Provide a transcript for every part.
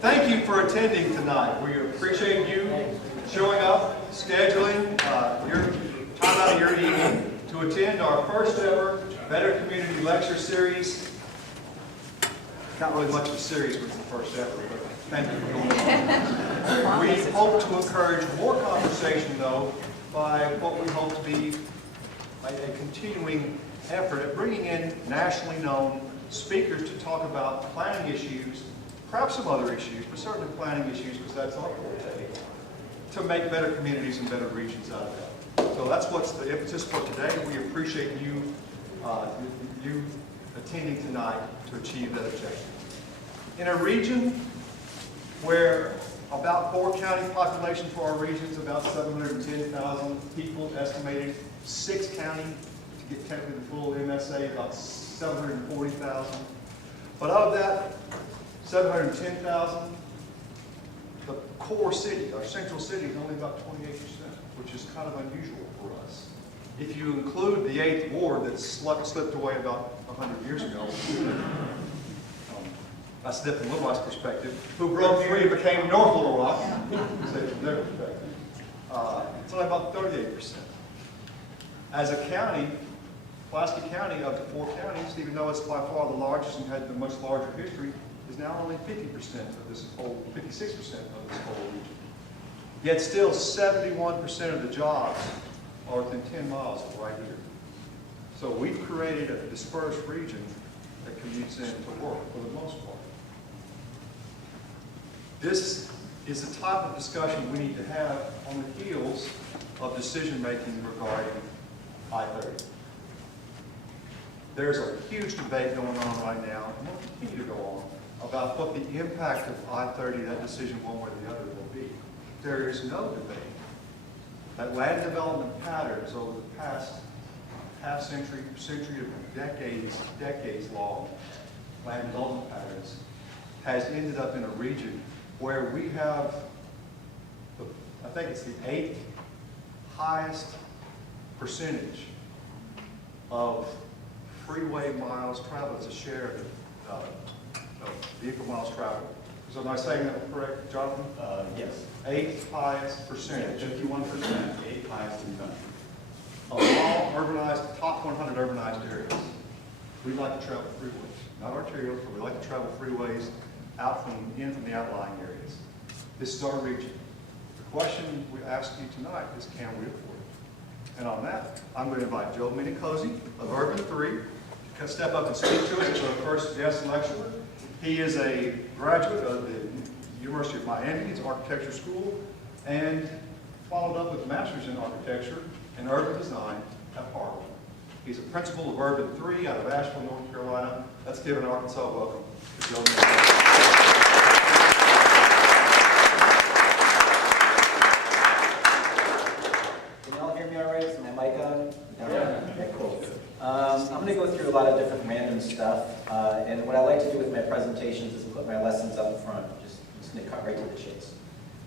Thank you for attending tonight. We appreciate you showing up, scheduling your time out of your evening to attend our first ever Better Community Lecture Series. Not really much of a series with the first ever, but thank you for going on. We hope to encourage more conversation, though, by what we hope to be a continuing effort at bringing in nationally known speakers to talk about planning issues, perhaps some other issues, but certainly planning issues, because that's our forte, to make better communities and better regions out of that. So that's what's the emphasis for today. We appreciate you attending tonight to achieve that objective. In a region where about 4 county population for our region is about 710,000 people estimated, 6 county to get technically the full MSA, about 740,000. But of that 710,000, the core city, our central city, is only about 28%, which is kind of unusual for us. If you include the 8th ward that slipped away about 100 years ago, that's different from Little Rock's perspective, who broke free and became North Little Rock, say from their perspective, it's only about 38%. As a county, Pulaski County, of the 4 counties, even though it's by far the largest and had the much larger history, is now only 50% of this whole, 56% of this whole region. Yet still 71% of the jobs are within 10 miles of right here. So we've created a dispersed region that commutes in to work for the most part. This is the type of discussion we need to have on the heels of decision making regarding I-30. There's a huge debate going on right now, and will continue to go on, about what the impact of I-30, that decision one way or the other, will be. There is no debate that land development patterns over the past half century, of decades long, land development patterns, has ended up in a region where we have, I think it's the 8th highest percentage of freeway miles traveled as a share of vehicle miles traveled. So am I saying that correct, Jonathan? Yes. 8th highest percentage. 51%, 8th highest in the country. Of all urbanized, top 100 urbanized areas, we like to travel freeways. Not arterials, but we like to travel freeways out from the outlying areas. This is our region. The question we ask you tonight is, can we afford it? And on that, I'm going to invite Joe Minicozzi of Urban 3 to step up and speak to us as our first guest lecturer. He is a graduate of the University of Miami's Architecture School and followed up with a master's in architecture and urban design at Harvard. He's a principal of Urban 3 out of Asheville, North Carolina. Let's give an Arkansas welcome to Joe Minicozzi. Can you all hear me all right? Is my mic on? Yeah. Okay, cool. I'm going to go through a lot of different random stuff, and what I like to do with my presentations is put my lessons up front. I'm just going to cut right to the chase.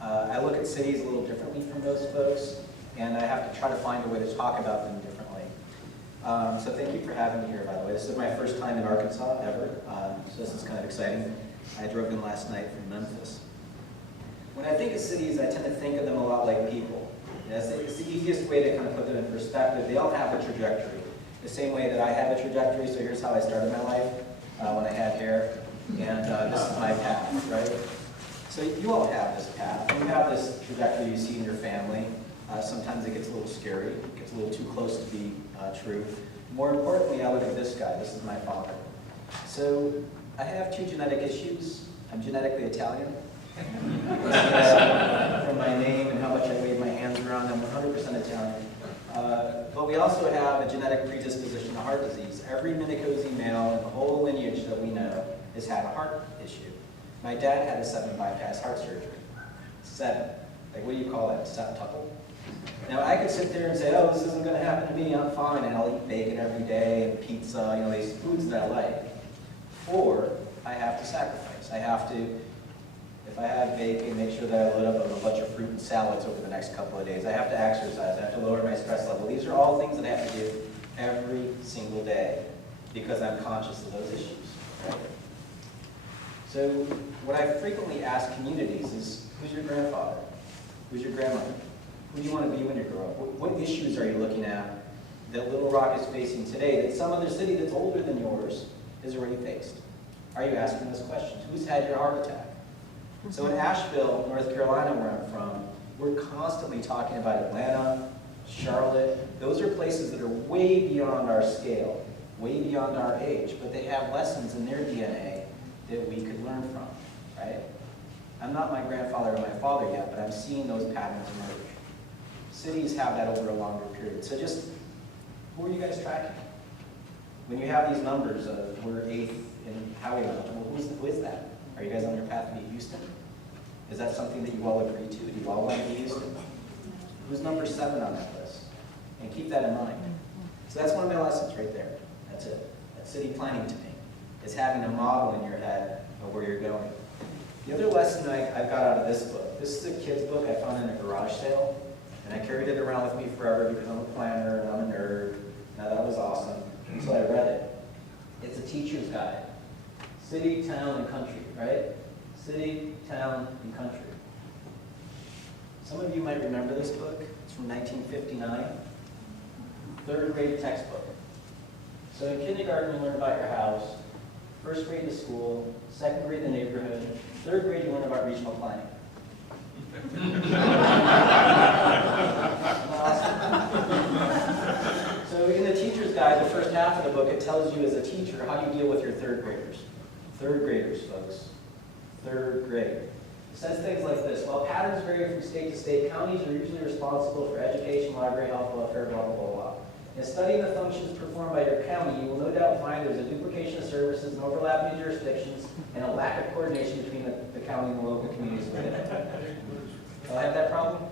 I look at cities a little differently from most folks, and I have to try to find a way to talk about them differently. So thank you for having me here, by the way. This is my first time in Arkansas ever, so this is kind of exciting. I drove in last night from Memphis. When I think of cities, I tend to think of them a lot like people. It's the easiest way to kind of put them in perspective. They all have a trajectory. The same way that I have a trajectory, so here's how I started my life when I had hair, and this is my path, right? So you all have this path, and you have this trajectory you see in your family. Sometimes it gets a little scary, it gets a little too close to be true. More importantly, I look at this guy, this is my father. So I have 2 genetic issues. I'm genetically Italian. From my name and how much I wave my hands around, I'm 100% Italian. But we also have a genetic predisposition to heart disease. Every Minicozzi male in the whole lineage that we know has had a heart issue. My dad had a 7 bypass heart surgery. 7. Like, what do you call that, septuple? Now, I could sit there and say, oh, this isn't going to happen to me, I'm fine, and I'll eat bacon every day and pizza, you know, these foods that I like. Or I have to sacrifice. I have to, if I have bacon, make sure that I load up on a bunch of fruit and salads over the next couple of days. I have to exercise. I have to lower my stress level. These are all things that I have to do every single day because I'm conscious of those issues. Right? So what I frequently ask communities is, who's your grandfather? Who's your grandmother? Who do you want to be when you grow up? What issues are you looking at that Little Rock is facing today that some other city that's older than yours has already faced? Are you asking those questions? Who's had your heart attack? So in Asheville, North Carolina, where I'm from, we're constantly talking about Atlanta, Charlotte. Those are places that are way beyond our scale, way beyond our age, but they have lessons in their DNA that we could learn from, right? I'm not my grandfather or my father yet, but I'm seeing those patterns emerge. Cities have that over a longer period. So just, who are you guys tracking? When you have these numbers of we're 8th in highway mileage, well, who is that? Are you guys on your path to be Houston? Is that something that you all agree to? Do you all want to be Houston? Who's number 7 on that list? And keep that in mind. So that's one of my lessons right there. That's it. That's city planning to me. Is having a model in your head of where you're going. The other lesson I've got out of this book, this is a kid's book I found in a garage sale, and I carried it around with me forever because I'm a planner and I'm a nerd. Now that was awesome, so I read it. It's a teacher's guide. City, town, and country, right? City, town, and country. Some of you might remember this book. It's from 1959. 3rd grade textbook. So in kindergarten, you learn about your house. 1st grade, the school. 2nd grade, the neighborhood. 3rd grade, you learn about regional planning. So in the teacher's guide, the first half of the book, it tells you as a teacher how you deal with your 3rd graders. 3rd graders, folks. 3rd grade. It says things like this. While patterns vary from state to state, counties are usually responsible for education, library, health, welfare, blah, blah, blah, blah. In studying the functions performed by your county, you will no doubt find there's a duplication of services, an overlap in jurisdictions, and a lack of coordination between the county and the local communities within it. Do I have that problem?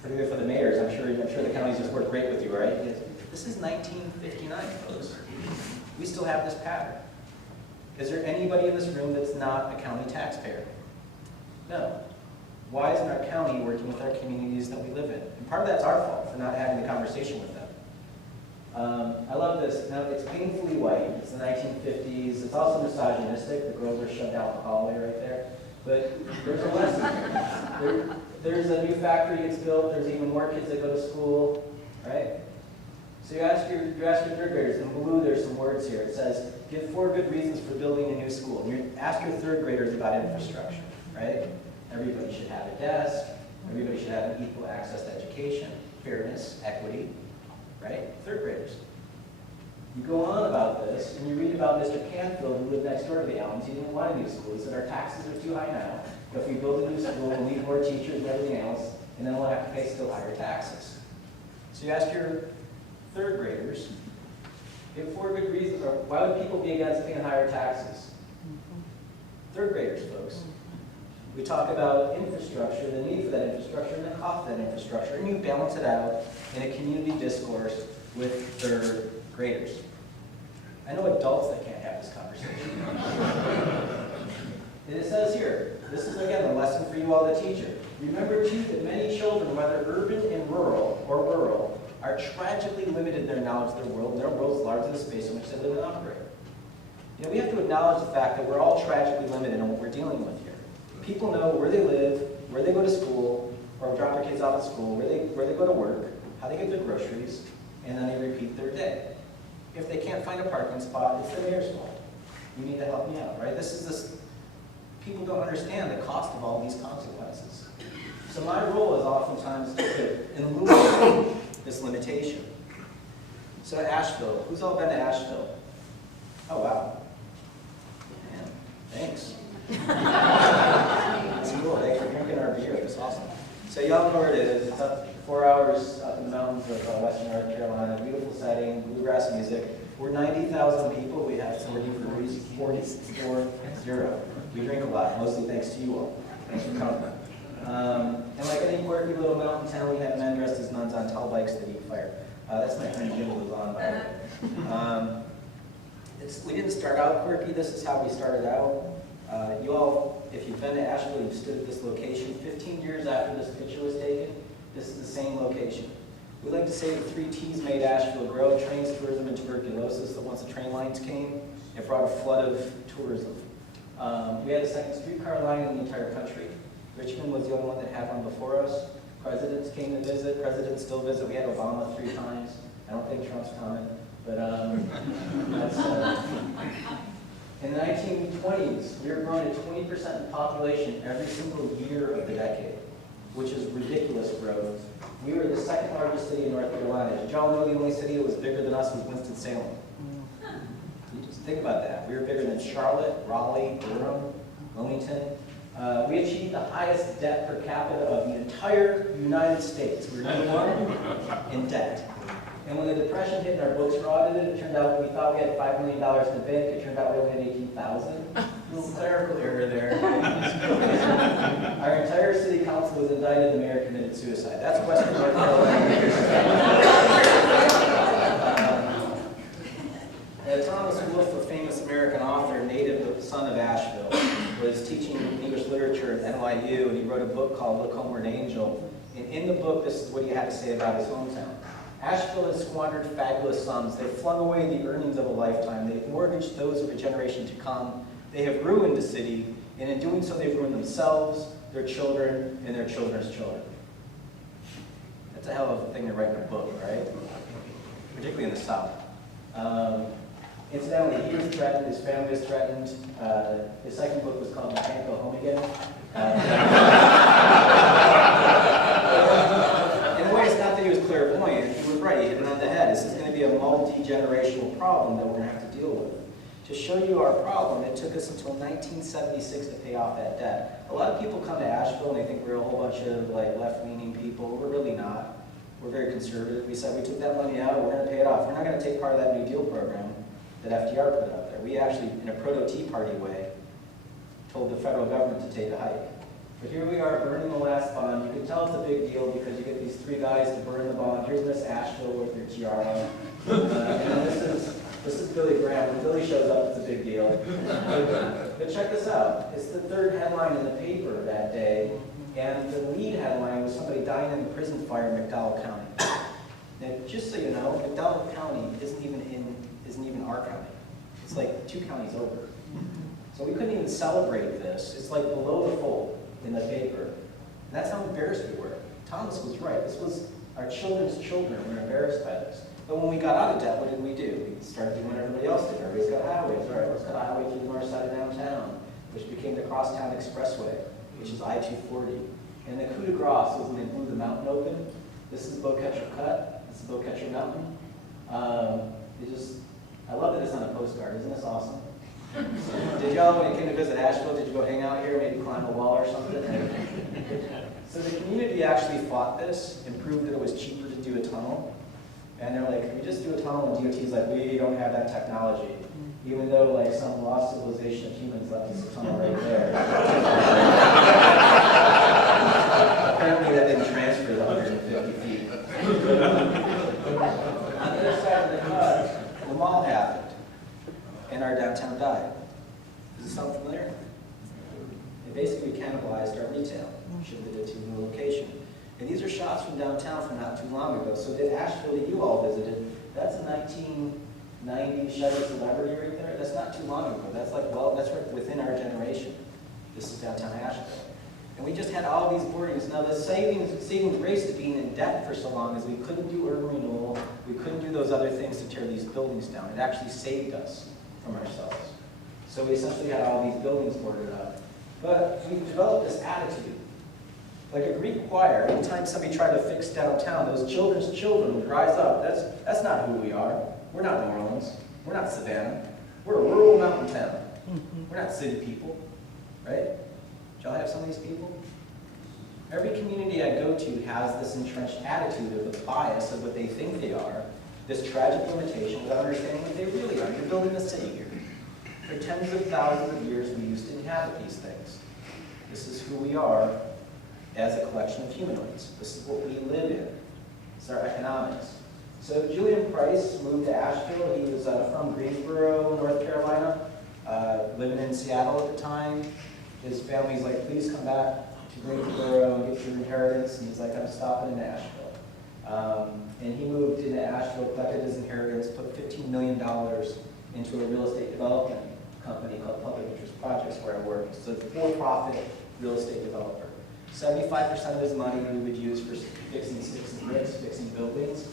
Particularly for the mayors, I'm sure the counties just work great with you, right? This is 1959, folks. We still have this pattern. Is there anybody in this room that's not a county taxpayer? No. Why isn't our county working with our communities that we live in? And part of that's our fault for not having the conversation with them. I love this. Now, it's painfully white. It's the 1950s. It's also misogynistic. The girls are shoved out the hallway right there. But there's a lesson. There's a new factory gets built. There's even more kids that go to school, right? So you ask your 3rd graders. In blue, there's some words here. It says, give 4 good reasons for building a new school. And you ask your 3rd graders about infrastructure, right? Everybody should have a desk. Everybody should have an equal access to education, fairness, equity, right? 3rd graders. You go on about this, and you read about Mr. Canfield, who lived next door to the Allens. He didn't want a new school. He said, our taxes are too high now. If we build a new school, we'll need more teachers and everything else, and then we'll have to pay still higher taxes. So you ask your 3rd graders, give 4 good reasons, or why would people be against paying higher taxes? 3rd graders, folks. We talk about infrastructure, the need for that infrastructure, and the cost of that infrastructure, and you balance it out in a community discourse with 3rd graders. I know adults that can't have this conversation. And it says here, this is again a lesson for you all, the teacher. Remember too that many children, whether urban and rural, are tragically limited in their knowledge of their world, and their world is largely the space in which they live and operate. You know, we have to acknowledge the fact that we're all tragically limited in what we're dealing with here. People know where they live, where they go to school, or drop their kids off at school, where they go to work, how they get their groceries, and then they repeat their day. If they can't find a parking spot, it's the mayor's fault. You need to help me out, right? People don't understand the cost of all these consequences. So my role is oftentimes to illuminate this limitation. So Asheville, who's all been to Asheville? Oh, wow. Man, thanks. That's cool, thanks for drinking our beer, that's awesome. So y'all know where it is. It's up 4 hours up in the mountains of western North Carolina, beautiful setting, bluegrass music. We're 90,000 people, we have 44-0. We drink a lot, mostly thanks to you all. Thanks for coming. And like any quirky little mountain town, we have men dressed as nuns on tall bikes that eat fire. That's my friend Jim who's on by the way. We didn't start out quirky, this is how we started out. You all, if you've been to Asheville, you've stood at this location. 15 years after this picture was taken, this is the same location. We like to say the 3 T's made Asheville grow: trains, tourism, and tuberculosis. That once the train lines came, it brought a flood of tourism. We had the second streetcar line in the entire country. Richmond was the only one that had one before us. Presidents came to visit. Presidents still visit. We had Obama 3 times. I don't think Trump's coming, but that's... In the 1920s, we were growing at 20% in population every single year of the decade, which is ridiculous growth. We were the second largest city in North Carolina. Did y'all know the only city that was bigger than us was Winston-Salem? You just think about that. We were bigger than Charlotte, Raleigh, Durham, Wilmington. We achieved the highest debt per capita of the entire United States. We were #1 in debt. And when the Depression hit and our books were audited, it turned out we thought we had $5 million in the bank. It turned out we only had 18,000. Little clerical error there. Our entire city council was indicted. The mayor committed suicide. That's Western North Carolina. Thomas Wolfe, a famous American author, native son of Asheville, was teaching English literature at NYU, and he wrote a book called Look Homeward Angel. And in the book, this is what he had to say about his hometown. Asheville has squandered fabulous sums. They've flung away the earnings of a lifetime. They've mortgaged those of a generation to come. They have ruined the city, and in doing so, they've ruined themselves, their children, and their children's children. That's a hell of a thing to write in a book, right? Particularly in the South. Incidentally, he was threatened, his family was threatened. His second book was called I Can't Go Home Again. In a way, it's not that he was clairvoyant. He was right, he hit it on the head. This is going to be a multi-generational problem that we're going to have to deal with. To show you our problem, it took us until 1976 to pay off that debt. A lot of people come to Asheville and they think we're a whole bunch of like left-leaning people. We're really not. We're very conservative. We said we took that money out, we're going to pay it off. We're not going to take part of that New Deal program that FDR put out there. We actually, in a proto-Tea Party way, told the federal government to take a hike. But here we are burning the last bond. You can tell it's a big deal because you get these 3 guys to burn the bond. Here's Miss Asheville with her tiara. And then this is Billy Graham. When Billy shows up, it's a big deal. But check this out. It's the 3rd headline in the paper that day, and the lead headline was somebody dying in a prison fire in McDowell County. Now, just so you know, McDowell County isn't even our county. It's like 2 counties over. So we couldn't even celebrate this. It's like below the fold in the paper. And that's how embarrassed we were. Thomas was right. This was our children's children. We were embarrassed by this. But when we got out of debt, what did? We started doing what everybody else did. Everybody's got highways. All right, let's got a highway through the north side of downtown, which became the Crosstown Expressway, which is I-240. And the coup de grace was when they blew the mountain open. This is Bowcatcher Cut. This is Bowcatcher Mountain. I love that it's on a postcard. Isn't this awesome? Did y'all, when you came to visit Asheville, did you go hang out here, maybe climb a wall or something? So the community actually fought this and proved that it was cheaper to do a tunnel. And they're like, can we just do a tunnel? And DOT's like, we don't have that technology. Even though like some lost civilization of humans left us a tunnel right there. Apparently that didn't transfer the 150 feet. On the other side of the cut, the mall happened. And our downtown died. Does this sound familiar? It basically cannibalized our retail. Shifted it to a new location. And these are shots from downtown from not too long ago. So the Asheville that you all visited, that's a 1990 Chevy Celebrity right there. That's not too long ago. That's like, well, that's right within our generation. This is downtown Asheville. And we just had all these boardings. Now the saving grace to being in debt for so long is we couldn't do urban renewal. We couldn't do those other things to tear these buildings down. It actually saved us from ourselves. So we essentially had all these buildings boarded up. But we developed this attitude. Like a Greek choir, anytime somebody tried to fix downtown, those children's children would rise up. That's not who we are. We're not New Orleans. We're not Savannah. We're a rural mountain town. We're not city people, right? Did y'all have some of these people? Every community I go to has this entrenched attitude of the bias of what they think they are, this tragic limitation without understanding what they really are. You're building a city here. For tens of thousands of years, we used to inhabit these things. This is who we are as a collection of humanoids. This is what we live in. It's our economics. So Julian Price moved to Asheville. He was from Greensboro, North Carolina, living in Seattle at the time. His family's like, please come back to Greensboro and get your inheritance. And he's like, I'm stopping in Asheville. and he moved into Asheville, collected his inheritance, put $15 million into a real estate development company called Public Interest Projects where I work. So it's a for-profit real estate developer. 75% of his money we would use for fixing sticks and bricks, fixing buildings,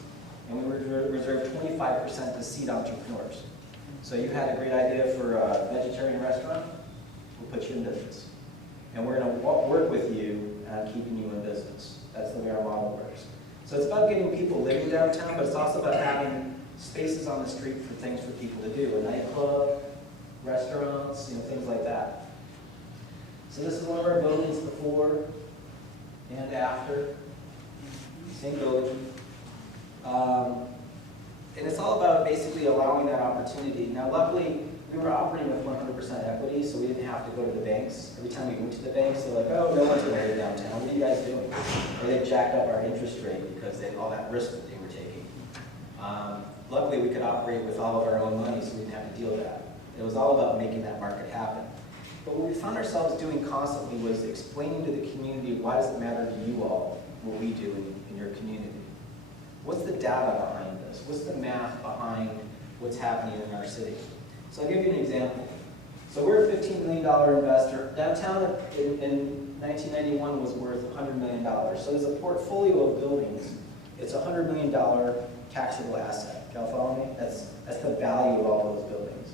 and we would reserve 25% to seed entrepreneurs. So you had a great idea for a vegetarian restaurant, we'll put you in business. And we're going to work with you on keeping you in business. That's the way our model works. So it's about getting people living downtown, but it's also about having spaces on the street for things for people to do. A nightclub, restaurants, things like that. So this is one of our buildings before and after. Same building. And it's all about basically allowing that opportunity. Now luckily, we were operating with 100% equity, so we didn't have to go to the banks. Every time we went to the banks, they're like, oh, no one's going to downtown. What are you guys doing? Or they jacked up our interest rate because they had all that risk that they were taking. Luckily, we could operate with all of our own money, so we didn't have to deal with that. It was all about making that market happen. But what we found ourselves doing constantly was explaining to the community, why does it matter to you all what we do in your community? What's the data behind this? What's the math behind what's happening in our city? So I'll give you an example. So we're a $15 million investor. Downtown in 1991 was worth $100 million. So there's a portfolio of buildings. It's a $100 million taxable asset. Can you follow me? That's the value of all those buildings.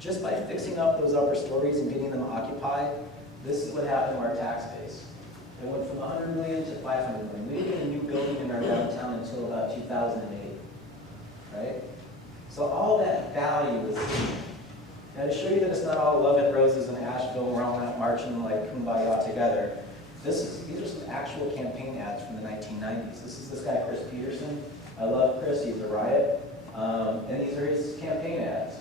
Just by fixing up those upper stories and getting them occupied, this is what happened to our tax base. It went from 100 million to 500 million. We didn't get a new building in our downtown until about 2008, right? So all that value is here. Now to show you that it's not all love and roses in Asheville, we're all not marching like kumbaya together. These are some actual campaign ads from the 1990s. This is this guy, Chris Peterson. I love Chris, he's a riot. And these are his campaign ads.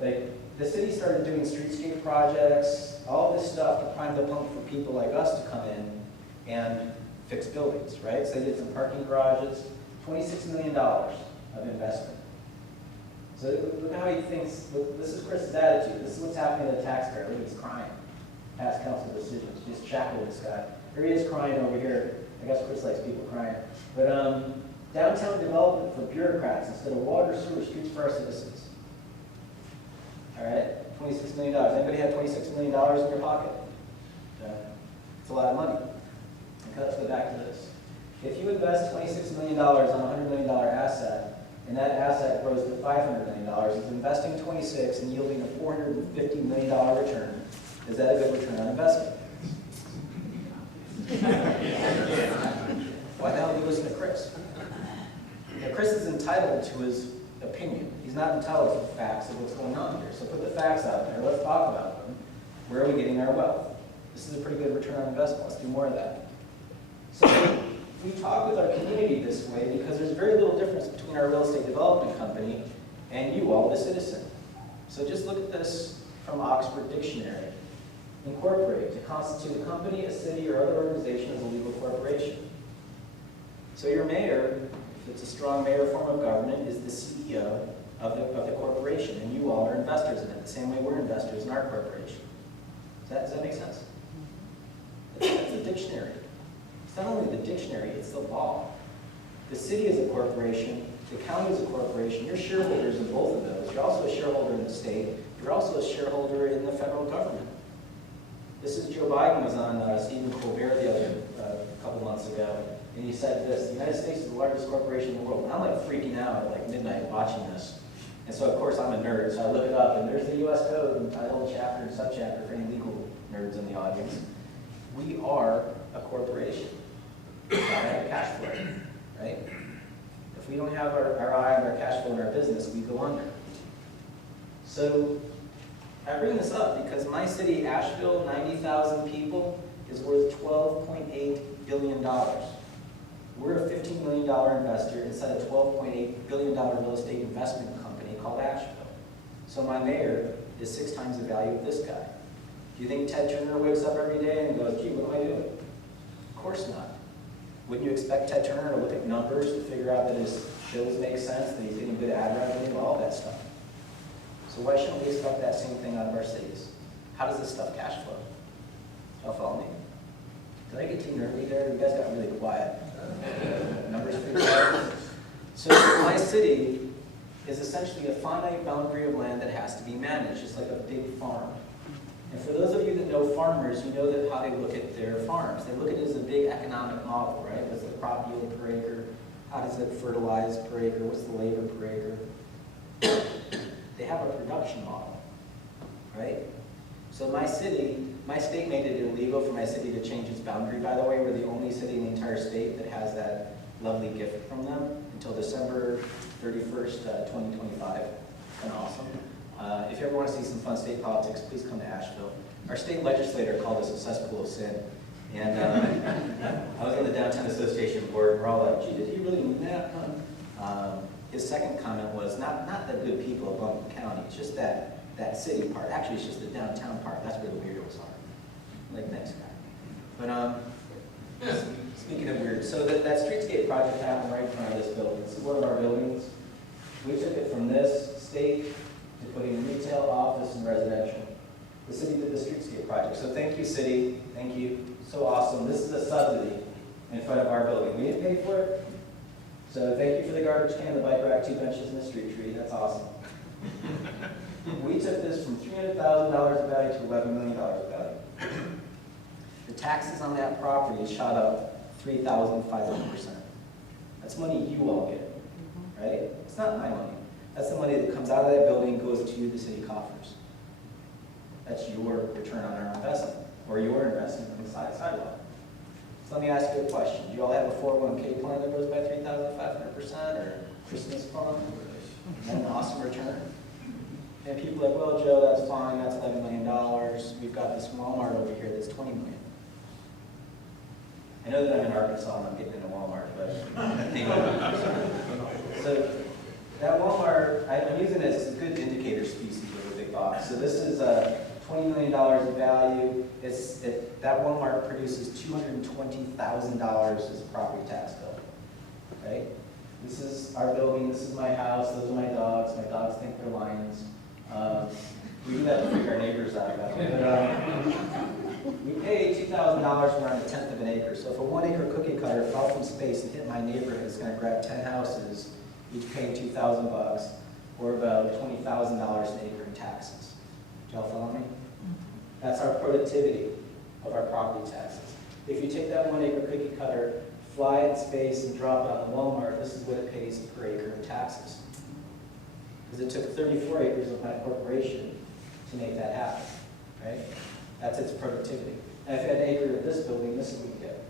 Like, the city started doing streetscape projects, all this stuff to prime the pump for people like us to come in and fix buildings, right? So they did some parking garages, $26 million of investment. So look how he thinks, look, this is Chris's attitude. This is what's happening to the taxpayer. Look, he's crying. Past council decisions. Just chat with this guy. Here he is crying over here. I guess Chris likes people crying. But downtown development for bureaucrats instead of water, sewer, streets for our citizens. All right, $26 million. Anybody have $26 million in your pocket? It's a lot of money. Okay, let's go back to this. If you invest $26 million on a $100 million asset, and that asset grows to $500 million, it's investing 26 and yielding a $450 million return. Is that a good return on investment? Why the hell do you listen to Chris? Now, Chris is entitled to his opinion. He's not entitled to the facts of what's going on here. So put the facts out there. Let's talk about them. Where are we getting our wealth? This is a pretty good return on investment. Let's do more of that. So we talk with our community this way because there's very little difference between our real estate development company and you all, the citizen. So just look at this from Oxford Dictionary. Incorporate, to constitute a company, a city, or other organization as a legal corporation. So your mayor, if it's a strong mayor form of government, is the CEO of the corporation, and you all are investors in it, the same way we're investors in our corporation. Does that make sense? That's the dictionary. It's not only the dictionary, it's the law. The city is a corporation, the county is a corporation, you're shareholders in both of those. You're also a shareholder in the state, you're also a shareholder in the federal government. This is Joe Biden was on Stephen Colbert a couple months ago, and he said this: the United States is the largest corporation in the world. And I'm like freaking out at like midnight watching this. And so of course I'm a nerd, so I look it up, and there's the US code and title, chapter, and subchapter for any legal nerds in the audience. We are a corporation. We gotta have cash flow, right? If we don't have our eye on our cash flow in our business, we go under. So I bring this up because my city, Asheville, 90,000 people, is worth $12.8 billion. We're a $15 million investor inside a $12.8 billion real estate investment company called Asheville. So my mayor is 6 times the value of this guy. Do you think Ted Turner wakes up every day and goes, gee, what am I doing? Of course not. Wouldn't you expect Ted Turner to look at numbers to figure out that his shows make sense, that he's getting good ad revenue, all that stuff? So why shouldn't we expect that same thing out of our cities? How does this stuff cash flow? Y'all follow me? Did I get too nerdy there? You guys got really quiet. Numbers for you guys? So my city is essentially a finite boundary of land that has to be managed, just like a big farm. And for those of you that know farmers, you know that how they look at their farms. They look at it as a big economic model, right? What's the crop yield per acre? How does it fertilize per acre? What's the labor per acre? They have a production model, right? So my city, my state made it illegal for my city to change its boundary, by the way. We're the only city in the entire state that has that lovely gift from them until December 31st, 2025. Kind of awesome. If you ever want to see some fun state politics, please come to Asheville. Our state legislator called us a cesspool of sin. And I was on the Downtown Association board, and we're all like, gee, did he really mean that? His second comment was, not the good people of Buncombe County, it's just that city part. Actually, it's just the downtown part. That's where the weirdos are. Like, next guy. But speaking of weird, so that streetscape project happened right in front of this building. This is one of our buildings. We took it from this state to put in retail, office, and residential. The city did the streetscape project. So thank you, city. Thank you. So awesome. This is a subsidy in front of our building. We didn't pay for it. So thank you for the garbage can, the bike rack, 2 benches, and the street tree. That's awesome. We took this from $300,000 of value to $11 million of value. The taxes on that property shot up 3,500%. That's money you all get, right? It's not my money. That's the money that comes out of that building and goes to the city coffers. That's your return on our investment, or your investment in the sidewalk. So let me ask you a question. Do you all have a 401k plan that goes by 3,500%, or Christmas fund? And an awesome return? And people are like, well, Joe, that's fine, that's $11 million. We've got this Walmart over here that's $20 million. I know that I'm in Arkansas and I'm getting into Walmart, but so that Walmart, I'm using it as a good indicator species of a big box. So this is $20 million of value. That Walmart produces $220,000 as a property tax bill, right? This is our building, this is my house, those are my dogs. My dogs think they're lions. We do that to freak our neighbors out about it. We pay $2,000 for around 1/10 of an acre. So if a 1 acre cookie cutter fell from space and hit my neighborhood, it's going to grab 10 houses, each paying $2,000, or about $20,000 an acre in taxes. Do y'all follow me? That's our productivity of our property taxes. If you take that 1 acre cookie cutter, fly it in space, and drop it on Walmart, this is what it pays per acre in taxes. Because it took 34 acres of my corporation to make that happen, right? That's its productivity. And if you had an acre of this building, this is what you get.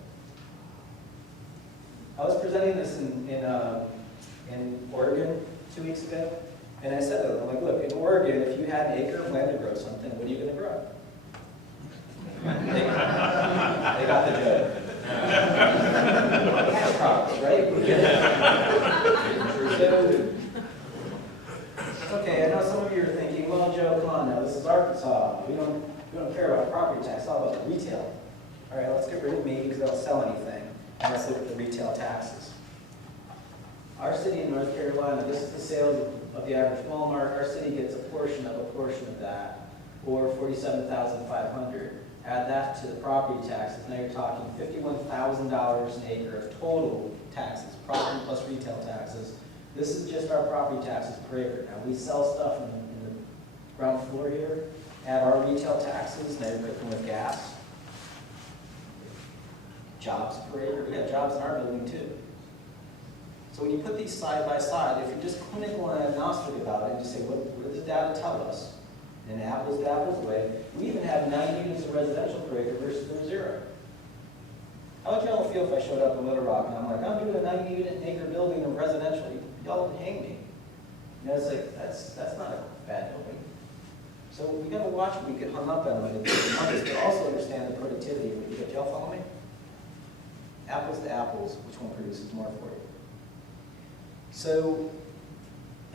I was presenting this in Oregon 2 weeks ago, and I said to them, I'm like, look, in Oregon, if you had an acre of land to grow something, what are you going to grow? They got the joke. Cash crops, right? We get it. So, okay, I know some of you are thinking, well, Joe, come on now, this is Arkansas. We don't care about property tax, it's all about the retail. All right, let's get rid of me because I don't sell anything. And let's look at the retail taxes. Our city in North Carolina, this is the sales of the average Walmart. Our city gets a portion of that, or $47,500. Add that to the property taxes. Now you're talking $51,000 an acre of total taxes, property plus retail taxes. This is just our property taxes per acre. Now we sell stuff in the ground floor here. Add our retail taxes. Now you're cooking with gas. Jobs per acre. We have jobs in our building too. So when you put these side by side, if you're just clinical and agnostic about it, and just say, what does the data tell us? In an apples to apples way, we even have 9 units of residential per acre versus their 0. How would y'all feel if I showed up in Little Rock and I'm like, I'm doing a 90 acre building of residential, y'all would hang me. You know, it's like, that's not a bad building. So we gotta watch what we get hung up on it, but also understand the productivity of what you get. Y'all follow me? Apples to apples, which one produces more for you? So,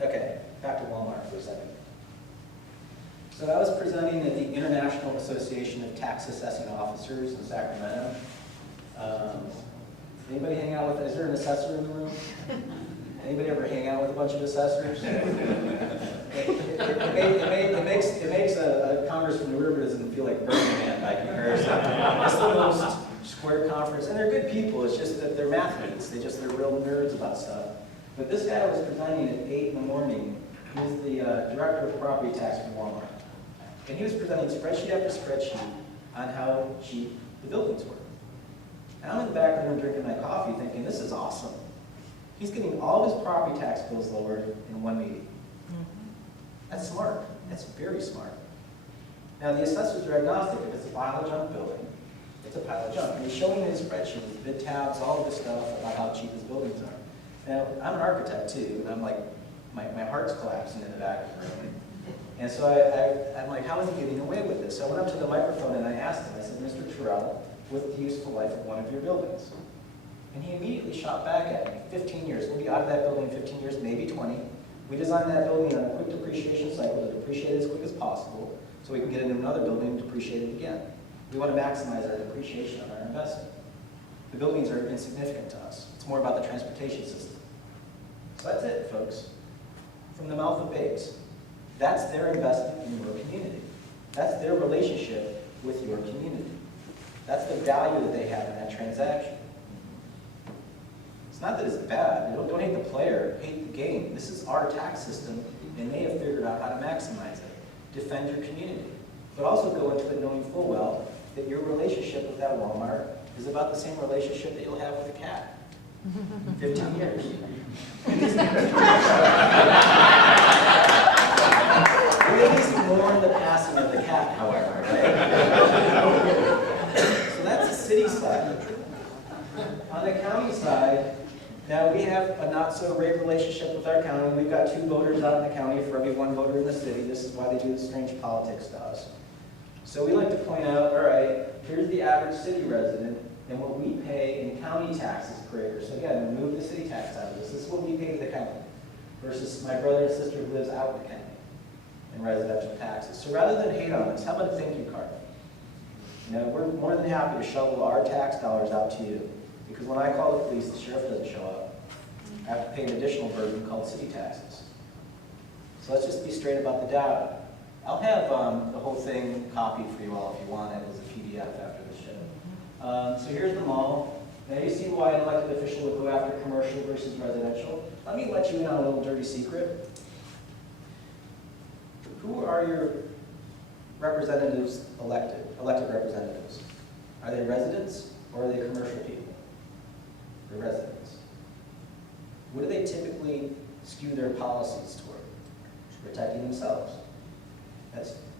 okay, back to Walmart for a second. So I was presenting at the International Association of Tax Assessing Officers in Sacramento. Anybody hang out with, is there an assessor in the room? Anybody ever hang out with a bunch of assessors? It makes a congress from the ruralism feel like Burning Man by comparison. It's the most square conference, and they're good people. It's just that they're math geeks. They're real nerds about stuff. But this guy was presenting at 8 in the morning. He was the director of property tax for Walmart. And he was presenting spreadsheet after spreadsheet on how cheap the buildings were. And I'm in the back of the room drinking my coffee thinking, this is awesome. He's getting all of his property tax bills lowered in one meeting. That's smart. That's very smart. Now the assessors are agnostic. If it's a pile of junk building, it's a pile of junk. And he's showing me his spreadsheet, his bid tabs, all of this stuff about how cheap his buildings are. Now, I'm an architect too, and I'm like, my heart's collapsing in the back of the room. And so I'm like, how is he getting away with this? So I went up to the microphone and I asked him, I said, Mr. Terrell, what's the useful life of one of your buildings? And he immediately shot back at me, 15 years. We'll be out of that building in 15 years, maybe 20. We designed that building on a quick depreciation cycle to depreciate it as quick as possible so we can get into another building and depreciate it again. We want to maximize our depreciation on our investment. The buildings are insignificant to us. It's more about the transportation system. So that's it, folks. From the mouth of babes. That's their investment in your community. That's their relationship with your community. That's the value that they have in that transaction. It's not that it's bad. Don't hate the player, hate the game. This is our tax system, and they have figured out how to maximize it. Defend your community. But also go into it knowing full well that your relationship with that Walmart is about the same relationship that you'll have with a cat. 15 years. We at least mourn the passing of the cat, however, right? So that's the city side. On the county side, now we have a not-so-great relationship with our county. We've got 2 voters out in the county for every 1 voter in the city. This is why they do the strange politics to us. So we like to point out, all right, here's the average city resident and what we pay in county taxes per acre. So again, remove the city tax out of this. This is what we pay to the county versus my brother and sister who lives out in the county in residential taxes. So rather than hate on us, how about a thank you card? You know, we're more than happy to shovel our tax dollars out to you. Because when I call the police, the sheriff doesn't show up. I have to pay an additional burden called city taxes. So let's just be straight about the data. I'll have the whole thing copied for you all if you want it as a PDF after the show. So here's the mall. Now you see why an elected official would go after commercial versus residential. Let me let you in on a little dirty secret. Who are your representatives elected representatives? Are they residents or are they commercial people? They're residents. What do they typically skew their policies toward? Protecting themselves.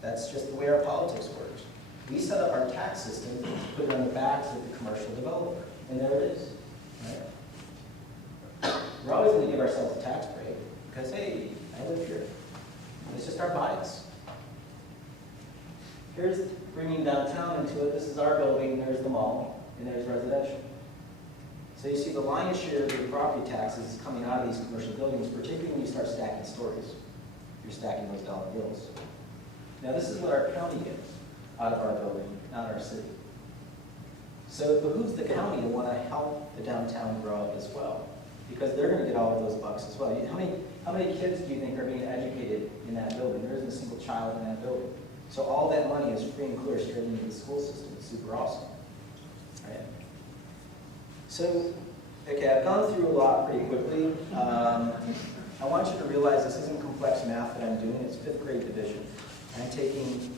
That's just the way our politics works. We set up our tax system to put it on the backs of the commercial developer, and there it is. Right? We're always going to give ourselves a tax break because, hey, I live here. It's just our bias. Here's bringing downtown into it. This is our building, there's the mall, and there's residential. So you see the lion's share of your property taxes is coming out of these commercial buildings, particularly when you start stacking stories. You're stacking those dollar bills. Now this is what our county gets out of our building, not our city. So it behooves the county to want to help the downtown grow up as well, because they're going to get all of those bucks as well. How many kids do you think are being educated in that building? There isn't a single child in that building. So all that money is free and clear straight into the school system. It's super awesome. Right? So, okay, I've gone through a lot pretty quickly. I want you to realize this isn't complex math that I'm doing. It's 5th grade division. I'm taking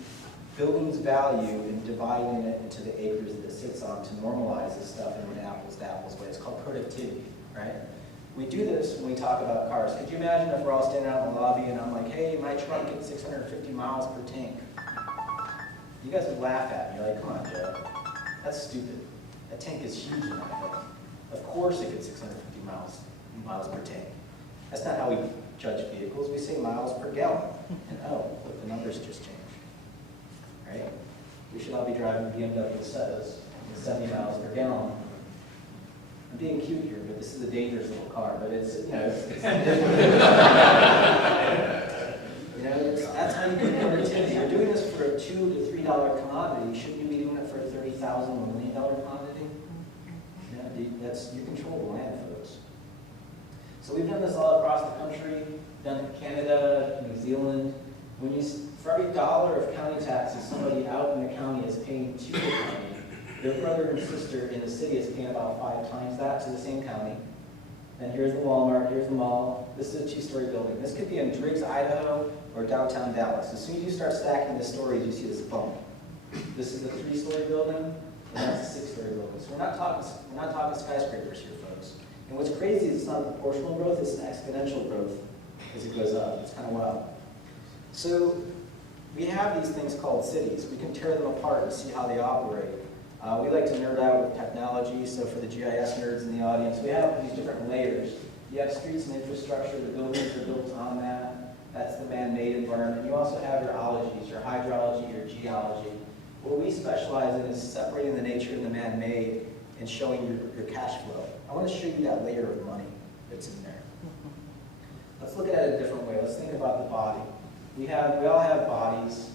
buildings value and dividing it into the acres that it sits on to normalize this stuff in an apples to apples way. It's called productivity, right? We do this when we talk about cars. Could you imagine if we're all standing out in the lobby and I'm like, hey, my truck gets 650 miles per tank. You guys would laugh at me. You're like, come on, Joe. That's stupid. That tank is huge in my head. Of course it gets 650 miles per tank. That's not how we judge vehicles. We say miles per gallon. And oh, look, the numbers just changed. Right? We should all be driving BMW Setas at 70 miles per gallon. I'm being cute here, but this is a dangerous little car. But it's you know, that's how you get productivity. You're doing this for a $2 to $3 commodity. Shouldn't you be doing it for a $30,000 or $1 million commodity? You control the land, folks. So we've done this all across the country, done it in Canada, New Zealand. For every dollar of county taxes somebody out in the county is paying to the county, their brother and sister in the city is paying about 5 times that to the same county. Then here's the Walmart, here's the mall. This is a 2-story building. This could be in Driggs, Idaho, or downtown Dallas. As soon as you start stacking the stories, you see this bump. This is a 3-story building, and that's a 6-story building. So we're not talking skyscrapers here, folks. And what's crazy is it's not proportional growth, it's an exponential growth as it goes up. It's kind of wild. So we have these things called cities. We can tear them apart and see how they operate. We like to nerd out with technology, so for the GIS nerds in the audience, we have these different layers. You have streets and infrastructure, the buildings are built on that. That's the man-made environment. You also have your ologies, your hydrology, your geology. What we specialize in is separating the nature and the man-made and showing your cash flow. I want to show you that layer of money that's in there. Let's look at it a different way. Let's think about the body. We all have bodies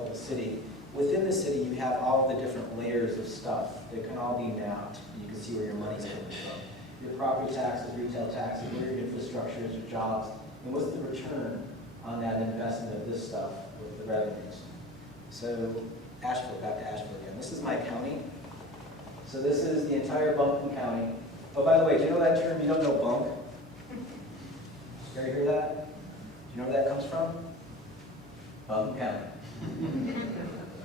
of a city. Within the city, you have all the different layers of stuff. They can all be mapped. You can see where your money's coming from. Your property taxes, retail taxes, where your infrastructure is, your jobs, and what's the return on that investment of this stuff with the revenues. So Asheville, back to Asheville again. This is my county. So this is the entire Buncombe County. Oh, by the way, do you know that term? You don't know bunk? You ever hear that? Do you know where that comes from? Buncombe County.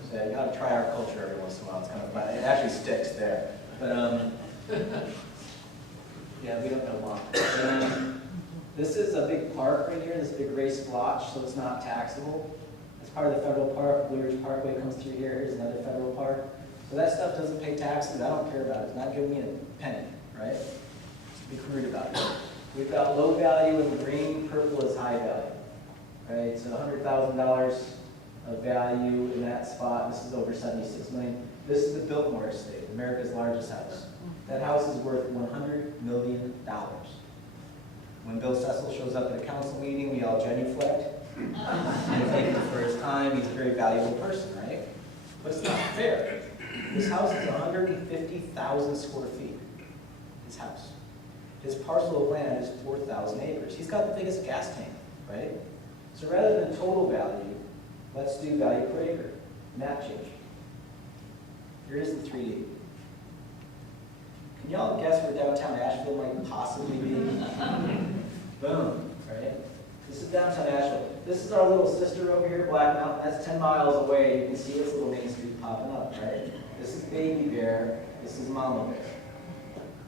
So you gotta try our culture every once in a while. It's kind of fun. It actually sticks there. But yeah, we don't know why. This is a big park right here, this big gray splotch, so it's not taxable. It's part of the federal park. Blue Ridge Parkway comes through here. Here's another federal park. So that stuff doesn't pay taxes. I don't care about it. It's not giving me a penny, right? Just be crude about it. We've got low value in green, purple is high value, right? So $100,000 of value in that spot. This is over $76 million. This is the Biltmore Estate, America's largest house. That house is worth $100 million. When Bill Cecil shows up at a council meeting, we all genuflect. And thank him for his time. He's a very valuable person, right? But it's not fair. This house is 150,000 square feet. His house. His parcel of land is 4,000 acres. He's got the biggest gas tank, right? So rather than total value, let's do value per acre. Map change. Here is the 3D. Can y'all guess where downtown Asheville might possibly be? Boom, right? This is downtown Asheville. This is our little sister over here, Black Mountain. That's 10 miles away. You can see its little main street popping up, right? This is Baby Bear. This is Mama Bear.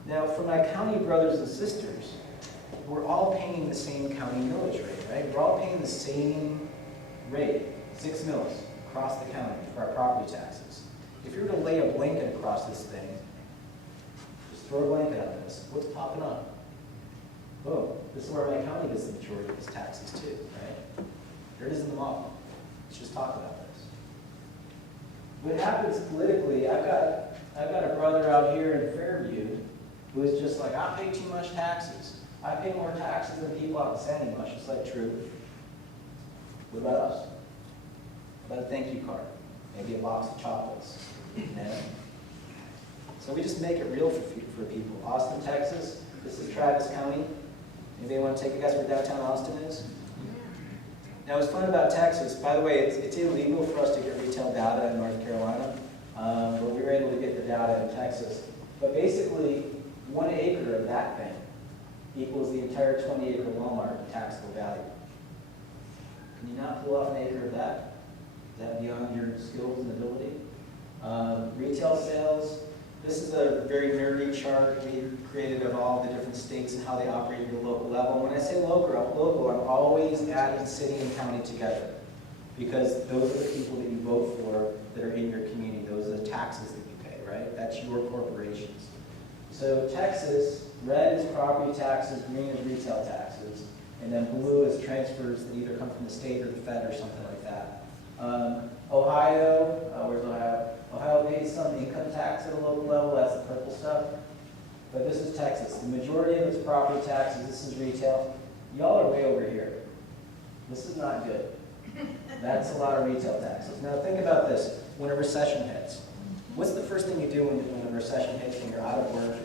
Now, for my county brothers and sisters, we're all paying the same county millage rate, right? We're all paying the same rate, 6 mills across the county for our property taxes. If you were to lay a blanket across this thing, just throw a blanket on this, what's popping up? Boom. This is where my county gets the majority of its taxes too, right? There it is in the model. Let's just talk about this. What happens politically, I've got a brother out here in Fairview who is just like, I pay too much taxes. I pay more taxes than people out in Sandy Mush. It's like, true. What about us? What about a thank you card? Maybe a box of chocolates. Yeah. So we just make it real for people. Austin, Texas. This is Travis County. Anybody want to take a guess where downtown Austin is? Now what's fun about Texas, by the way, it's illegal for us to get retail data in North Carolina, but we were able to get the data in Texas. But basically, 1 acre of that thing equals the entire 20-acre Walmart taxable value. Can you not pull off an acre of that? Is that beyond your skills and ability? Retail sales. This is a very nerdy chart we created of all the different states and how they operate at your local level. When I say local, I'm always adding city and county together because those are the people that you vote for that are in your community. Those are the taxes that you pay, right? That's your corporations. So Texas, red is property taxes, green is retail taxes, and then blue is transfers that either come from the state or the Fed or something like that. Ohio, where's Ohio? Ohio pays some income tax at a local level, that's the purple stuff. But this is Texas. The majority of its property taxes, this is retail. Y'all are way over here. This is not good. That's a lot of retail taxes. Now think about this, when a recession hits. What's the first thing you do when a recession hits, when you're out of work,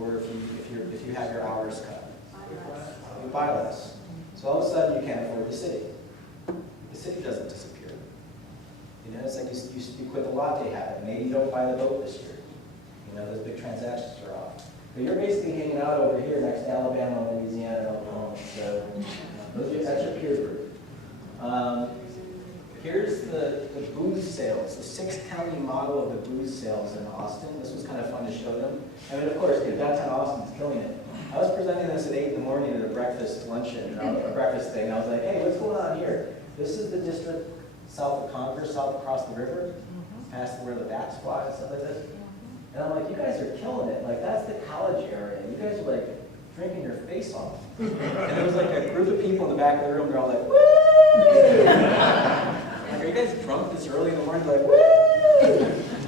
or if you have your hours cut? You buy less. So all of a sudden you can't afford the city. The city doesn't disappear. You know, it's like you quit the latte habit. Maybe you don't buy the boat this year. You know, those big transactions are off. But you're basically hanging out over here next to Alabama, Louisiana, and Oklahoma. So that's your peer group. Here's the booze sales, the 6-county model of the booze sales in Austin. This was kind of fun to show them. I mean, of course, downtown Austin's killing it. I was presenting this at 8 in the morning at a breakfast luncheon, a breakfast thing. I was like, hey, what's going on here? This is the district south of Congress, south across the river, past where the bats fly and stuff like this. And I'm like, you guys are killing it. Like, that's the college area. You guys are like drinking your face off. And there was like a group of people in the back of the room. They're all like, woo! Like, are you guys drunk this early in the morning? Like, woo!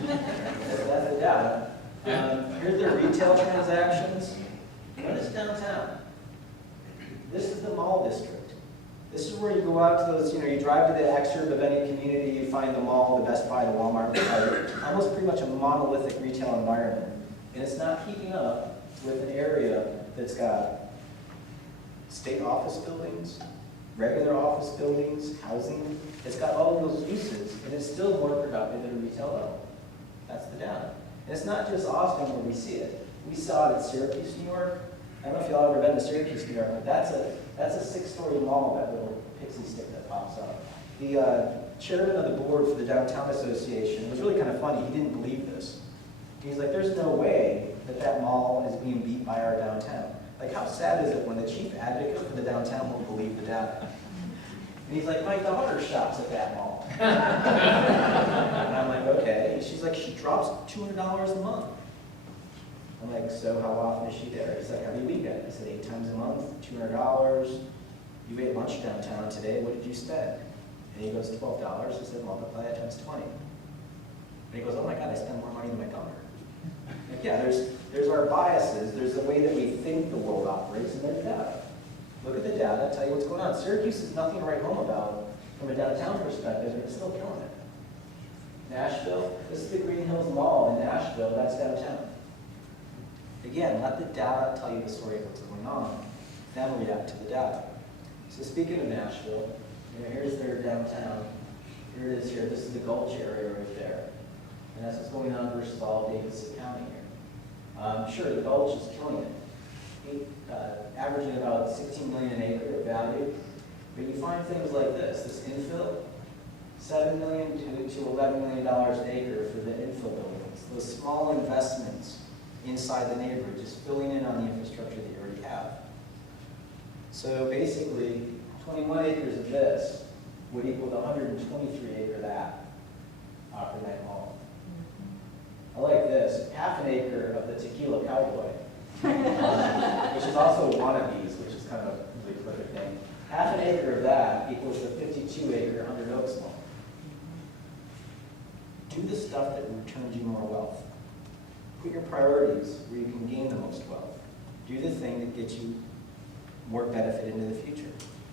That's the data. Here's their retail transactions. What is downtown? This is the mall district. This is where you go out to those, you drive to the exurb of any community, you find the mall, the Best Buy, the Walmart, the Target, almost pretty much a monolithic retail environment. And it's not keeping up with an area that's got state office buildings, regular office buildings, housing. It's got all of those uses, and it's still more productive at a retail level. That's the data. And it's not just Austin where we see it. We saw it at Syracuse, New York. I don't know if y'all ever been to Syracuse, New York, but that's a 6-story mall, that little pixie stick that pops up. The chairman of the board for the Downtown Association, it was really kind of funny, he didn't believe this. He's like, there's no way that mall is being beat by our downtown. Like, how sad is it when the chief advocate for the downtown won't believe the data? And he's like, my daughter shops at that mall. And I'm like, okay. She's like, she drops $200 a month. I'm like, so how often is she there? He's like, every weekend. I said, 8 times a month, $200. You ate lunch downtown today, what did you spend? And he goes, $12. I said, multiply it times 20. And he goes, oh my God, I spend more money than my daughter. Like, yeah, there's our biases, there's the way that we think the world operates, and there's data. Look at the data, tell you what's going on. Syracuse is nothing to write home about from a downtown perspective, and it's still killing it. Nashville, this is the Green Hills Mall in Nashville, that's downtown. Again, let the data tell you the story of what's going on, then react to the data. So speaking of Nashville, here's their downtown. Here it is here. This is the Gulch area right there. And that's what's going on versus all of Davidson County here. Sure, the Gulch is killing it. Averaging about 16 million an acre of value. But you find things like this infill, $7 million to $11 million an acre for the infill buildings. Those small investments inside the neighborhood, just filling in on the infrastructure that you already have. So basically, 21 acres of this would equal the 123 acre of that Opera Night Mall. I like this, half an acre of the Tequila Cowboy, which is also wannabes, which is kind of a really perfect name. Half an acre of that equals the 52 acre 100 Oaks Mall. Do the stuff that returns you more wealth. Put your priorities where you can gain the most wealth. Do the thing that gets you more benefit into the future.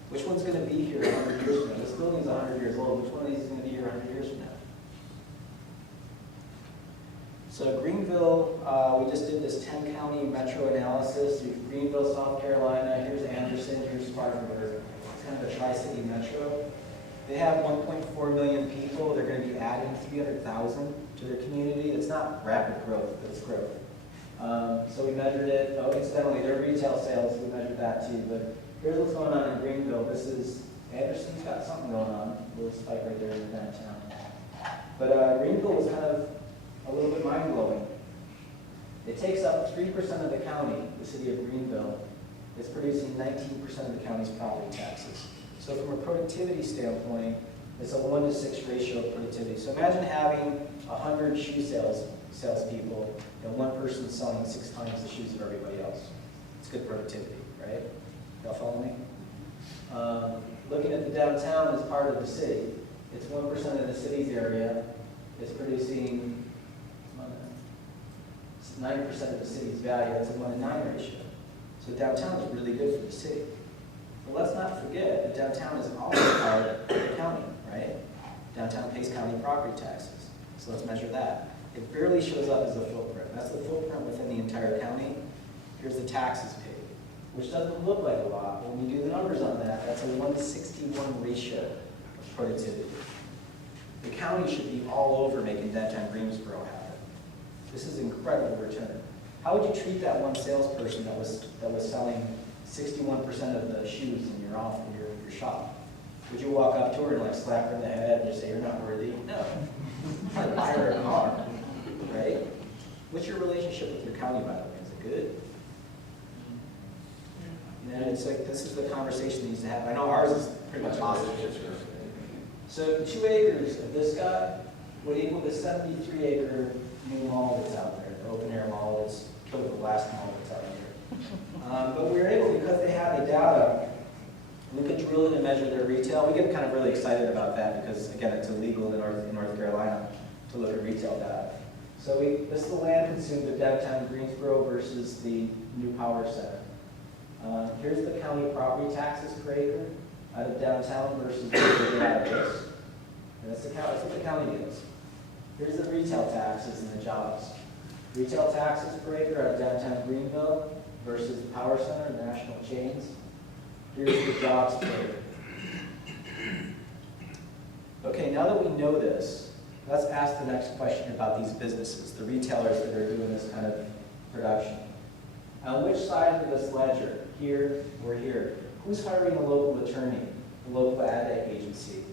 Which one's going to be here 100 years from now? This building's 100 years old. Which one of these is going to be here 100 years from now? So Greenville, we just did this 10-county metro analysis. There's Greenville, South Carolina. Here's Anderson. Here's Spartanburg. It's kind of a tri-city metro. They have 1.4 million people. They're going to be adding 300,000 to their community. It's not rapid growth, but it's growth. So we measured it. Oh, incidentally, their retail sales, we measured that too. But here's what's going on in Greenville. This is, Anderson's got something going on. A little spike right there in downtown. But Greenville was kind of a little bit mind-blowing. It takes up 3% of the county, the city of Greenville. It's producing 19% of the county's property taxes. So from a productivity standpoint, it's a 1-to-6 ratio of productivity. So imagine having 100 shoe salespeople and one person selling 6 times the shoes of everybody else. It's good productivity, right? Y'all follow me? Looking at the downtown as part of the city, it's 1% of the city's area. It's producing 9% of the city's value. That's a 1-to-9 ratio. So downtown is really good for the city. But let's not forget that downtown is also part of the county, right? Downtown pays county property taxes. So let's measure that. It barely shows up as a footprint. That's the footprint within the entire county. Here's the taxes paid, which doesn't look like a lot. But when you do the numbers on that, that's a 1-to-61 ratio of productivity. The county should be all over making downtown Greensboro happen. This is incredible return. how would you treat that one salesperson that was selling 61% of the shoes in your office, your shop? Would you walk up to her and like slap her in the head and just say, you're not worthy? No. I'd buy her a car, right? What's your relationship with your county, by the way? Is it good? You know, it's like, this is the conversation that needs to happen. I know ours is pretty much opposite. So 2 acres of this guy would equal the 73-acre new mall that's out there, the open air mall that's killed the last mall that's out here. But we were able, because they have the data, we could drill in and measure their retail. We get kind of really excited about that because, again, it's illegal in North Carolina to look at retail data. So this is the land consumed of downtown Greensboro versus the new power center. Here's the county property taxes per acre out of downtown versus what they get out of this. And that's what the county gets. Here's the retail taxes and the jobs. Retail taxes per acre out of downtown Greenville versus the power center, national chains. Here's the jobs per acre. Okay, now that we know this, let's ask the next question about these businesses, the retailers that are doing this kind of production. On which side of this ledger, here or here, who's hiring the local attorney, the local ad agency,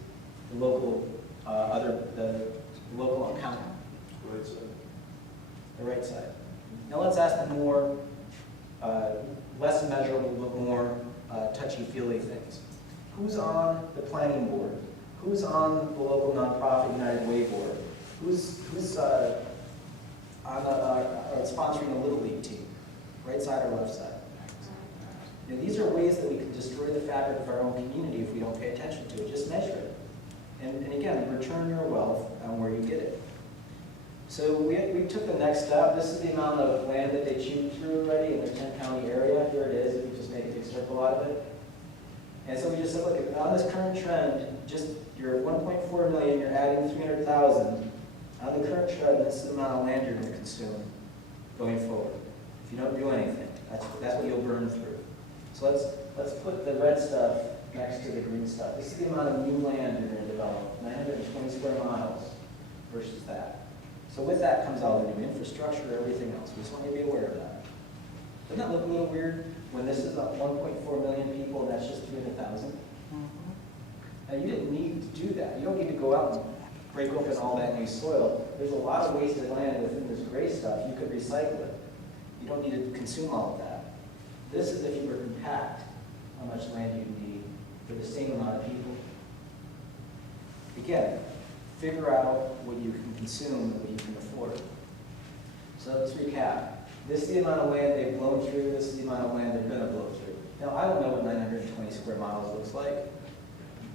the local the local accountant? Right side. The right side. Now let's ask the more less measurable but more touchy-feely things. Who's on the planning board? Who's on the local nonprofit United Way board? Who's sponsoring a Little League team? Right side or left side? Now, these are ways that we can destroy the fabric of our own community if we don't pay attention to it. Just measure it. And again, return your wealth on where you get it. So we took the next step. This is the amount of land that they chewed through already in the 10-county area. Here it is, if you just make a big circle out of it. And so we just said, look, on this current trend, just you're at 1.4 million, you're adding 300,000. On the current trend, this is the amount of land you're going to consume going forward. If you don't do anything, that's what you'll burn through. So let's put the red stuff next to the green stuff. This is the amount of new land you're going to develop, 920 square miles versus that. So with that comes all the new infrastructure, everything else. We just want you to be aware of that. Doesn't that look a little weird when this is 1.4 million people and that's just 300,000? Now you didn't need to do that. You don't need to go out and break open all that new soil. There's a lot of wasted land within this gray stuff. You could recycle it. You don't need to consume all of that. This is if you were compact, how much land you'd need for the same amount of people. Again, figure out what you can consume and what you can afford. So let's recap. This is the amount of land they've blown through. This is the amount of land they're going to blow through. Now, I don't know what 920 square miles looks like.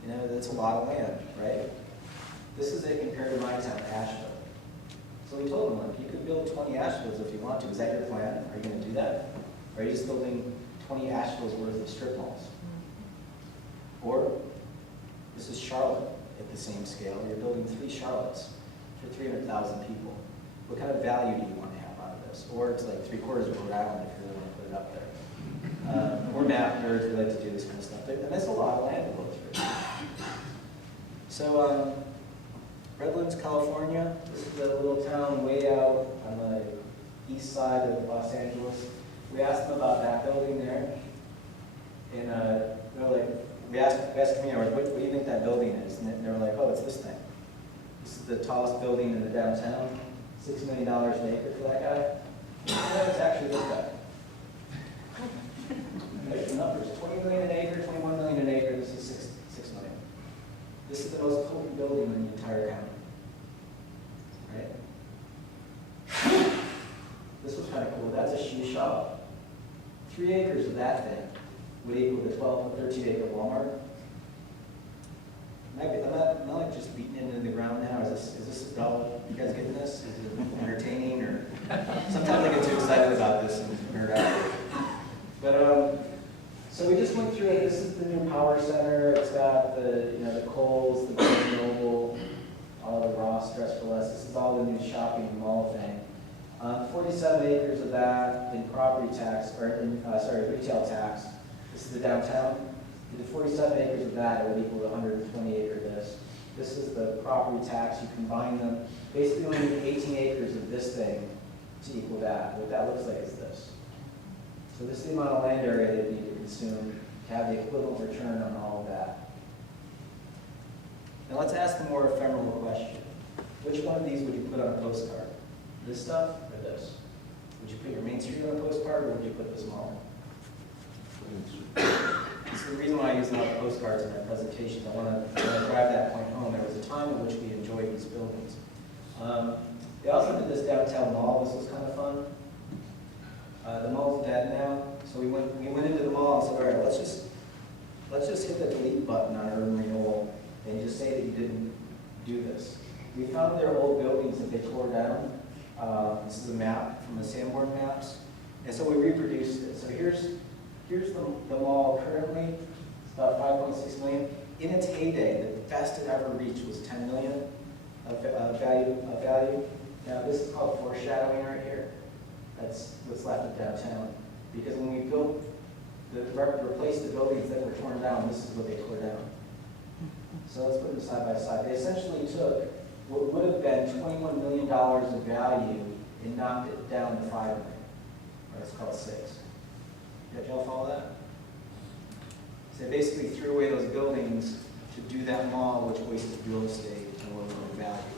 You know, that's a lot of land, right? This is it compared to my town, Asheville. So we told them, look, you could build 20 Asheville's if you want to. Is that your plan? Are you going to do that? Or are you just building 20 Asheville's worth of strip malls? Or this is Charlotte at the same scale. You're building 3 Charlottes for 300,000 people. What kind of value do you want to have out of this? Or it's like 3/4 of Rhode Island if you really want to put it up there. We're map nerds. We like to do this kind of stuff. And that's a lot of land to go through. So Redlands, California. This is a little town way out on the east side of Los Angeles. We asked them about that building there. And they're like, we asked community members, what do you think that building is? And they were like, oh, it's this thing. This is the tallest building in the downtown. $6 million an acre for that guy. No, it's actually this guy. There's the numbers. 20 million an acre, 21 million an acre. This is 6 million. This is the most potent building in the entire county. Right? This was kind of cool. That's a shoe shop. 3 acres of that thing would equal the 12 to 13 acre Walmart. I'm not like just beating it into the ground now. Is this dull? You guys getting this? Is it entertaining? Or sometimes I get too excited about this and nerd out. But so we just went through it. This is the new power center. It's got the the Kohl's, the Barnes & Noble, all the Ross, Dress for Less. This is all the new shopping mall thing. 47 acres of that in property tax, or in, retail tax. This is the downtown. The 47 acres of that would equal the 120 acre this. This is the property tax. You combine them. Basically, you only need 18 acres of this thing to equal that. What that looks like is this. So this is the amount of land area that you need to consume to have the equivalent return on all of that. Now let's ask the more ephemeral question. Which one of these would you put on a postcard? This stuff or this? Would you put your Main Street on a postcard, or would you put this mall? This is the reason why I use a lot of postcards in my presentations. I want to drive that point home. There was a time in which we enjoyed these buildings. They also did this downtown mall. This was kind of fun. The mall's dead now, so we went into the mall and said, all right, let's just hit the delete button on urban renewal and just say that you didn't do this. We found their old buildings that they tore down. This is a map from the Sanborn maps, and so we reproduced it. So here's the mall currently. It's about 5.6 million. In its heyday, the best it ever reached was 10 million of value. Now this is called foreshadowing right here. That's what's left of downtown. Because when we built, replaced the buildings that were torn down, this is what they tore down. So let's put them side by side. They essentially took what would have been $21 million of value and knocked it down to $5 million. Or it's called 6. Did y'all follow that? So they basically threw away those buildings to do that mall, which wasted real estate and a little bit of value.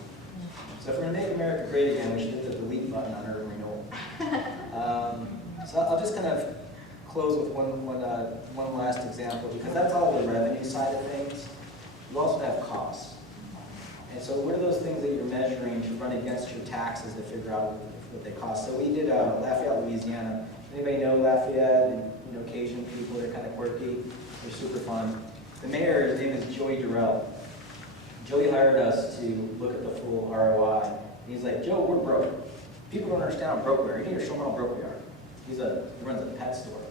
So if we're going to make America great again, we should hit the delete button on urban renewal. So I'll just kind of close with one last example, because that's all the revenue side of things. You also have costs. And so what are those things that you're measuring to run against your taxes to figure out what they cost? So we did Lafayette, Louisiana. Anybody know Lafayette? And, you know, Cajun people, they're kind of quirky. They're super fun. The mayor, his name is Joey Durrell. Joey hired us to look at the full ROI. And he's like, Joe, we're broke. People don't understand how broke we are. You need to show them how broke we are. He runs a pet store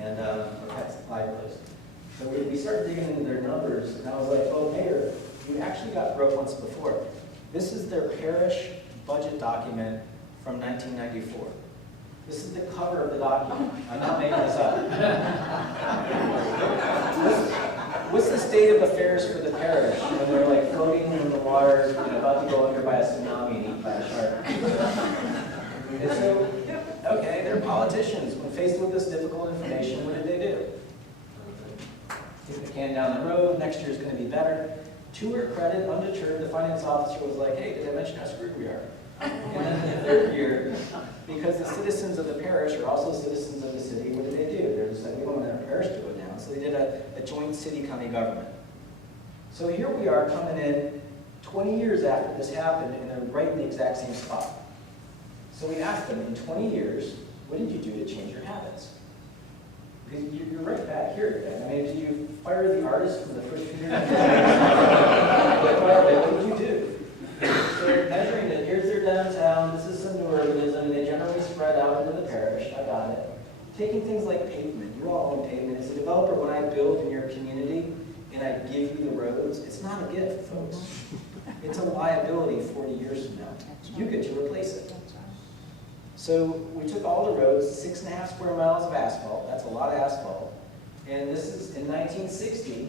and a pet supply place. So we started digging into their numbers, and I was like, oh, Mayor, you actually got broke once before. This is their parish budget document from 1994. This is the cover of the document. I'm not making this up. What's the state of affairs for the parish when they're like floating in the water, you know, about to go under by a tsunami and eaten by a shark? And so, okay, they're politicians. When faced with this difficult information, what did they do? Kick the can down the road. Next year is going to be better. To her credit, undeterred, the finance officer was like, hey, did I mention how screwed we are? And then the third year, because the citizens of the parish are also citizens of the city, what did they do? They're just like, we don't want our parish to go down. So they did a joint city-county government. So here we are coming in 20 years after this happened, and they're right in the exact same spot. So we asked them, in 20 years, what did you do to change your habits? Because you're right back here again. I mean, did you fire the artist from the first few years? What did you do? So they're measuring it. Here's their downtown. This is some new urbanism. And they generally spread out into the parish. I got it. Taking things like pavement. You all own pavement. As a developer, when I build in your community and I give you the roads, it's not a gift, folks. It's a liability 40 years from now. You get to replace it. So we took all the roads, 6.5 square miles of asphalt. That's a lot of asphalt. And this is in 1960.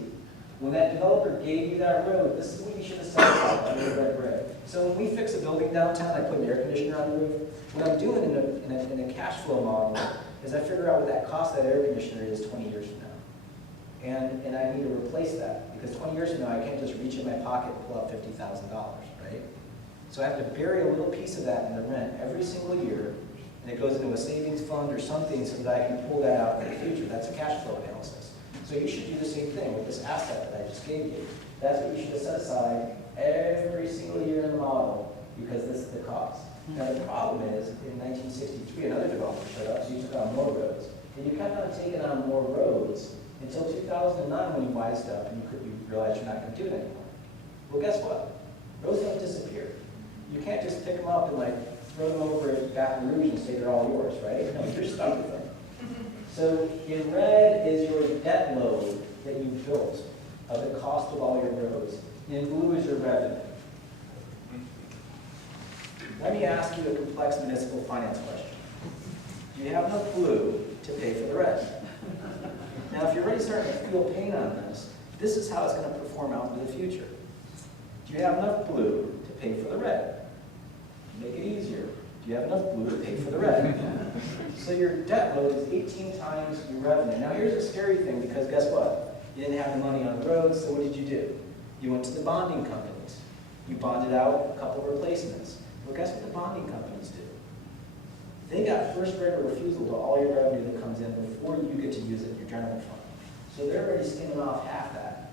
When that developer gave you that road, this is what you should have set aside under the red brick. So when we fix a building downtown, I put an air conditioner on the roof. What I'm doing in a cash flow model is I figure out what that cost of that air conditioner is 20 years from now. And I need to replace that, because 20 years from now, I can't just reach in my pocket and pull out $50,000, right? So I have to bury a little piece of that in the rent every single year, and it goes into a savings fund or something so that I can pull that out in the future. That's a cash flow analysis. So you should do the same thing with this asset that I just gave you. That's what you should have set aside every single year in the model, because this is the cost. Now the problem is, in 1963, another developer showed up, so you took on more roads. And you kept on taking on more roads until 2009, when you wised up and you realized you're not going to do it anymore. Well, guess what? Roads don't disappear. You can't just pick them up and like throw them over at Baton Rouge and say they're all yours, right? No, you're stuck with them. So in red is your debt load that you built of the cost of all your roads. In blue is your revenue. Let me ask you a complex municipal finance question. Do you have enough blue to pay for the rest? Now, if you're already starting to feel pain on this, this is how it's going to perform out into the future. Do you have enough blue to pay for the red? Make it easier. Do you have enough blue to pay for the red? So your debt load is 18 times your revenue. Now here's a scary thing, because guess what? You didn't have the money on the road, so what did you do? You went to the bonding companies. You bonded out a couple of replacements. Well, guess what the bonding companies do? They got first right of refusal to all your revenue that comes in before you get to use it in your general fund. So they're already skimming off half that.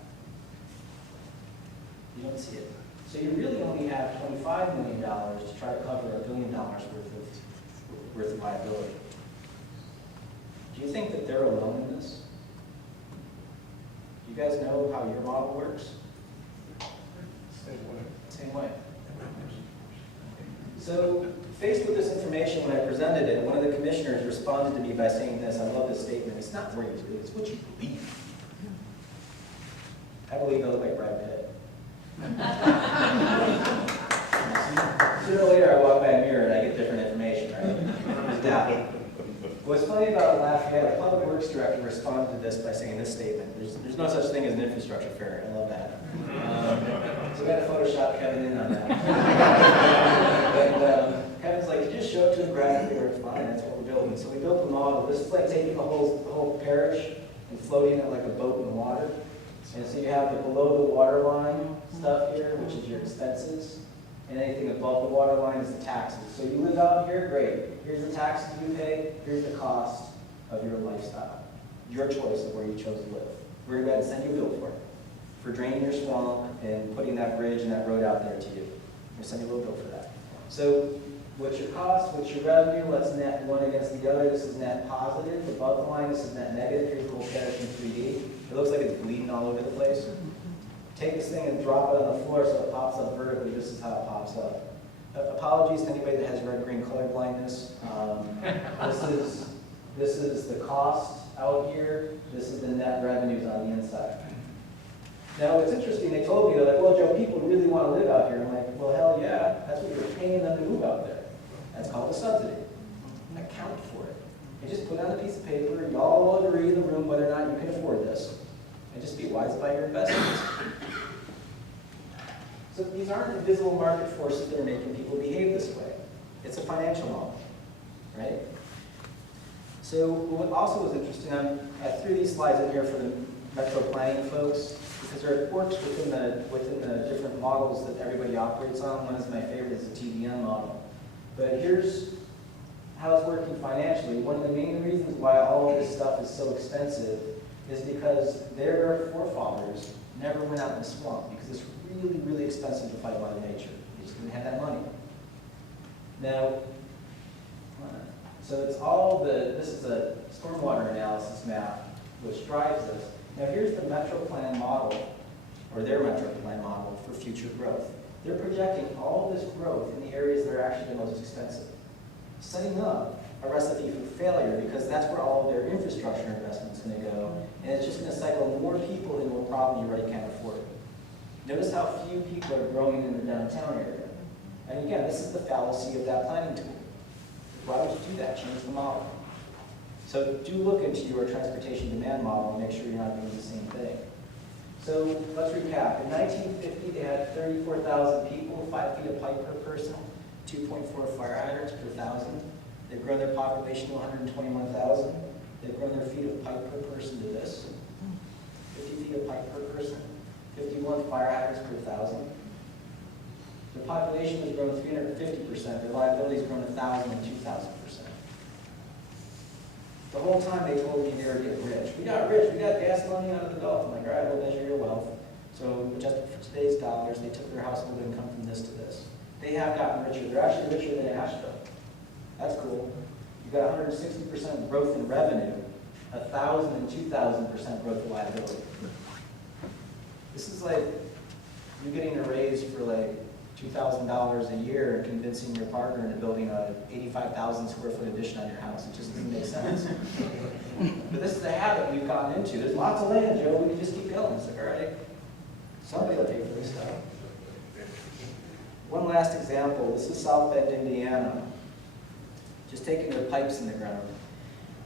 You don't see it. So you really only have $25 million to try to cover $1 billion worth of liability. Do you think that they're alone in this? Do you guys know how your model works? Same way. So, faced with this information, when I presented it, one of the commissioners responded to me by saying this. I love this statement. It's not where you do, it's what you believe. I believe I look like Brad Pitt. Sooner or later, I walk by a mirror and I get different information, right? There's doubt. What's funny about Lafayette, a public works director responded to this by saying this statement. There's no such thing as an infrastructure fair. I love that. So we had to Photoshop Kevin in on that. And Kevin's like, you just show it to him graphically or it's fine, that's what we're building. So we built the model. This is like taking the whole parish and floating it like a boat in the water. And so you have the below the water line stuff here, which is your expenses. And anything above the water line is the taxes. So you live out here, great. Here's the taxes you pay, here's the cost of your lifestyle. Your choice of where you chose to live. We're going to send you a bill for draining your swamp and putting that bridge and that road out there to you. We'll send you a little bill for that. So what's your cost, what's your revenue, let's net one against the other. This is net positive. Above the line, this is net negative. Here's the whole parish in 3D. It looks like it's bleeding all over the place. Take this thing and drop it on the floor so it pops up vertically. This is how it pops up. Apologies to anybody that has red-green color blindness. This is the cost out here. This is the net revenues on the inside. Now, it's interesting. They told me, they're like, well, Joe, people really want to live out here. I'm like, well, hell yeah. That's what you're paying them to move out there. That's called a subsidy. Account for it. And just put on a piece of paper. Y'all will agree in the room whether or not you can afford this. And just be wise about your investments. So these aren't invisible market forces that are making people behave this way. It's a financial model, right? So what also was interesting, I threw these slides in here for the metro planning folks because there are quirks within the different models that everybody operates on. One is my favorite, is the TDM model. But here's how it's working financially. One of the main reasons why all of this stuff is so expensive is because their forefathers never went out in the swamp because it's really, really expensive to fight Mother Nature. They just didn't have that money. Now, so it's all this is a stormwater analysis map which drives this. Now here's the Metroplan model, or their Metroplan model for future growth. They're projecting all this growth in the areas that are actually the most expensive, setting up a recipe for failure because that's where all of their infrastructure investment is going to go, and it's just going to cycle more people into a problem you already can't afford. Notice how few people are growing in the downtown area. And again, this is the fallacy of that planning tool. Why would you do that? Change the model. So do look into your transportation demand model and make sure you're not doing the same thing. So let's recap. In 1950, they had 34,000 people, 5 feet of pipe per person, 2.4 fire hydrants per 1,000. They've grown their population to 121,000. They've grown their feet of pipe per person to this, 50 feet of pipe per person, 51 fire hydrants per 1,000. Their population has grown 350%. Their liability has grown 1,000 and 2,000%. The whole time they told me they were getting rich. We got rich. We got gas money out of the Gulf. I'm like, all right, we'll measure your wealth. So adjusted for today's dollars, they took their household income from this to this. They have gotten richer. They're actually richer than Asheville. That's cool. You've got 160% growth in revenue, 1,000 and 2,000% growth in liability. This is like you getting a raise for like $2,000 a year and convincing your partner into building a 85,000 square foot addition on your house. It just doesn't make sense. But this is a habit we've gotten into. There's lots of land, Joe. We can just keep going. It's like, all right, somebody will pay for this stuff. One last example. This is South Bend, Indiana. Just taking their pipes in the ground.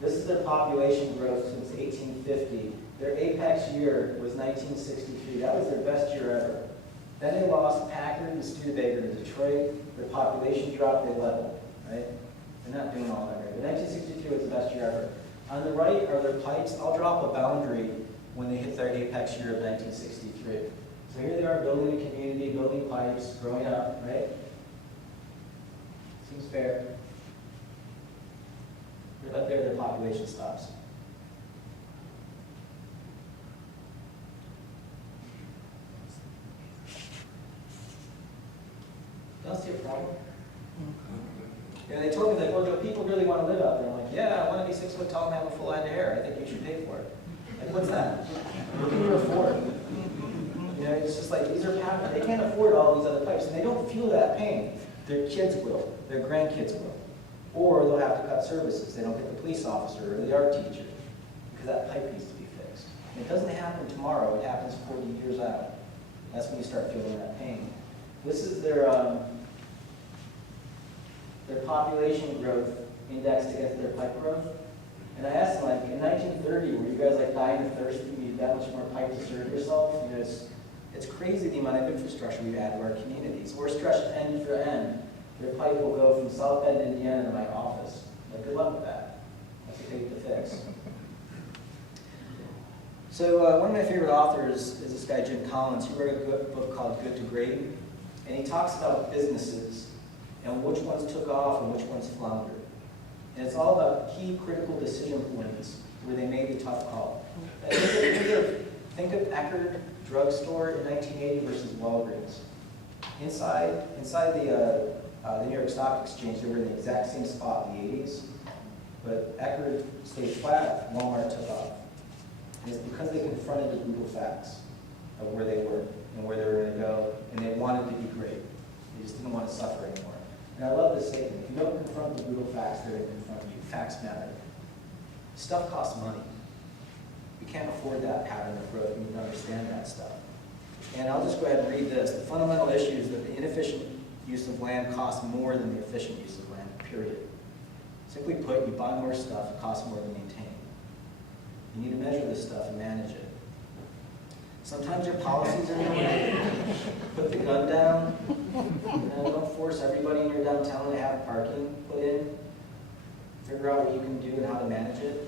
This is their population growth since 1850. Their apex year was 1963. That was their best year ever. Then they lost Packard and Studebaker to Detroit. Their population dropped, they leveled. right? They're not doing all that great. But 1963 was the best year ever. On the right are their pipes. I'll drop a boundary when they hit their apex year of 1963. So here they are building a community, building pipes, growing up, right? Seems fair. Right there, their population stops. Don't see a problem. And they told me, like, well, do people really want to live out there? I'm like, yeah, I want to be 6 foot tall and have a full head of hair. I think you should pay for it. Like, what's that? What can you afford? You know, it's just like, these are paths. They can't afford all these other pipes, and they don't feel that pain. Their kids will. Their grandkids will. Or they'll have to cut services. They don't get the police officer or the art teacher because that pipe needs to be fixed. And it doesn't happen tomorrow. It happens 40 years out. That's when you start feeling that pain. This is their population growth indexed against their pipe growth. And I asked them, like, in 1930, were you guys like dying of thirst? You need that much more pipe to serve yourself? You know, it's crazy the amount of infrastructure we add to our communities. We're stretched end for end. Their pipe will go from South Bend, Indiana to my office. Like, good luck with that. That's a big to fix. So one of my favorite authors is this guy, Jim Collins. He wrote a good book called Good to Great. And he talks about businesses and which ones took off and which ones floundered. And it's all about key critical decision points where they made the tough call. Think of Eckerd Drugstore in 1980 versus Walgreens. Inside the New York Stock Exchange, they were in the exact same spot in the 80s, but Eckerd stayed flat, Walmart took off. And it's because they confronted the brutal facts of where they were and where they were going to go, and they wanted to be great. They just didn't want to suffer anymore. And I love this statement. If you don't confront the brutal facts, they're going to confront you. Facts matter. Stuff costs money. We can't afford that pattern of growth. We need to understand that stuff. And I'll just go ahead and read this. The fundamental issue is that the inefficient use of land costs more than the efficient use of land, period. Simply put, you buy more stuff, it costs more to maintain. You need to measure this stuff and manage it. Sometimes your policies are in the way. Put the gun down. Don't force everybody in your downtown to have parking put in. Figure out what you can do and how to manage it.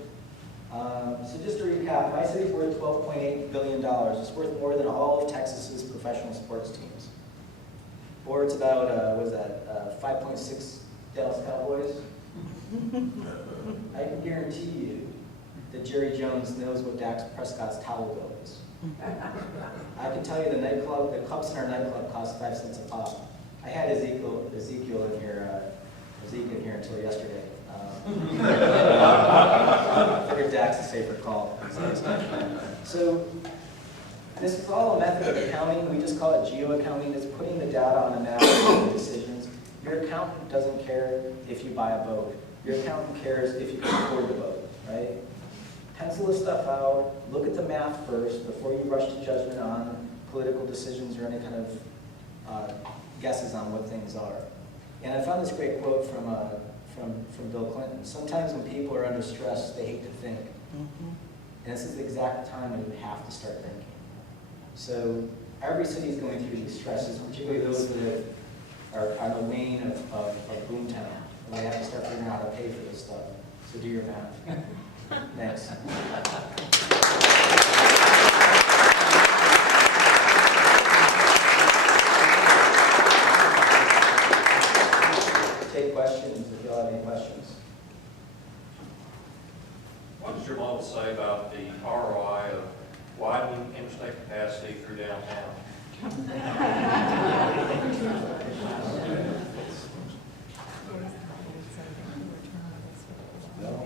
So just to recap, my city's worth $12.8 billion. It's worth more than all of Texas's professional sports teams. Or it's about, 5.6 Dallas Cowboys. I can guarantee you that Jerry Jones knows what Dak Prescott's towel bill is. I can tell you the Club Center nightclub costs 5 cents a pop. I had Ezekiel in here until yesterday. I figured Dak's a safer call. So this is all a method of accounting. We just call it geo-accounting. It's putting the data on a map and making decisions. Your accountant doesn't care if you buy a boat. Your accountant cares if you can afford the boat, right? Pencil this stuff out. Look at the math first before you rush to judgment on political decisions or any kind of guesses on what things are. And I found this great quote from Bill Clinton. Sometimes when people are under stress, they hate to think. And this is the exact time when you have to start thinking. So every city is going through these stresses, particularly those that are on the wane of boomtown. And they have to start figuring out how to pay for this stuff. So do your math. Thanks. Take questions if you all have any questions. What does your model say about the ROI of widening interstate capacity through downtown? Well,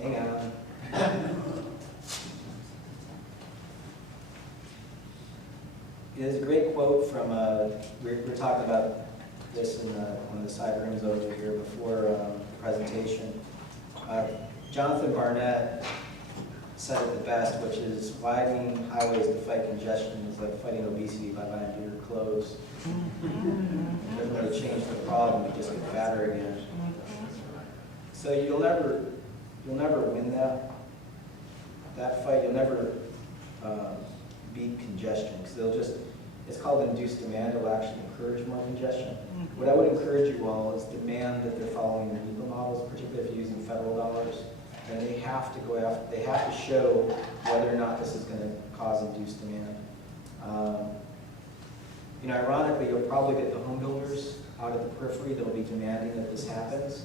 hang on. There's a great quote from, we were talking about this in one of the side rooms over here before the presentation. Jonathan Barnett said it the best, which is widening highways to fight congestion is like fighting obesity by buying bigger clothes. It doesn't really change the problem, you just get fatter again. So you'll never win that fight. You'll never beat congestion because It's called induced demand. It will actually encourage more congestion. What I would encourage you all is demand that they're following the NEPA models, particularly if you're using federal dollars. And they have to go after, they have to show whether or not this is going to cause induced demand. You know, ironically, you'll probably get the home builders out of the periphery that will be demanding that this happens,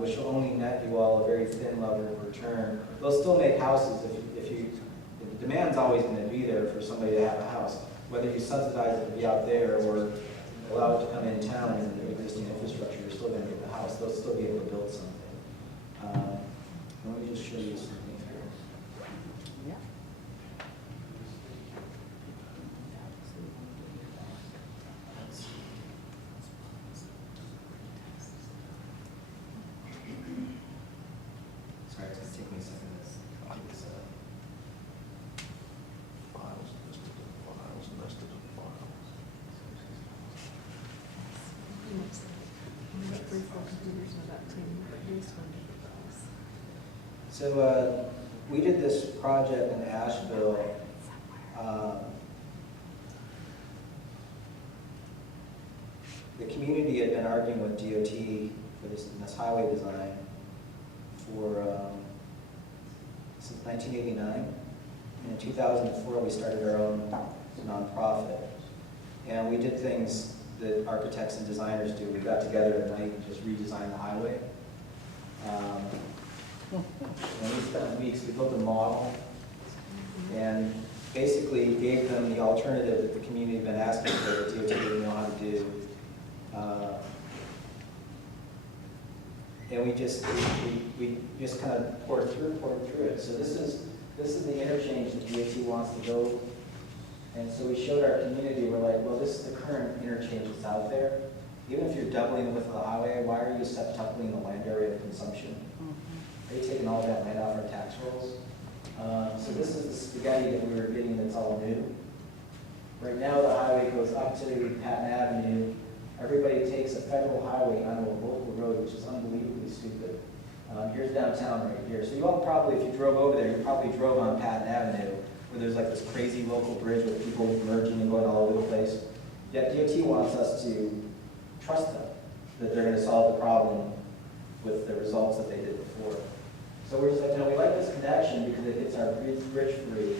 which will only net you all a very thin level of return. They'll still make houses if the demand's always going to be there for somebody to have a house. Whether you subsidize it to be out there or allow it to come in town and the existing infrastructure, you're still going to get the house. They'll still be able to build something. Let me just show you something here. Yeah. Sorry, it's going to take me a second to get this up. Files nested in files nested in files. So we did this project in Asheville. The community had been arguing with DOT for this highway design for since 1989. And in 2004, we started our own nonprofit. And we did things that architects and designers do. We got together at night and just redesigned the highway. And we spent weeks, we built a model and basically gave them the alternative that the community had been asking for that DOT didn't know how to do. And we just kind of poured through it. So this is the interchange that DOT wants to build. And so we showed our community, we're like, well, this is the current interchange that's out there. Even if you're doubling the width of the highway, why are you septupling the land area of consumption? Are you taking all that land off our tax rolls? So this is the spaghetti that we were getting that's all new. Right now the highway goes up to Patton Avenue. Everybody takes a federal highway onto a local road, which is unbelievably stupid. Here's downtown right here. So you all probably, if you drove over there, you probably drove on Patton Avenue, where there's like this crazy local bridge with people merging and going all over the place. Yet DOT wants us to trust them, that they're going to solve the problem with the results that they did before. So we're just like, we like this connection because it gets our bridge free,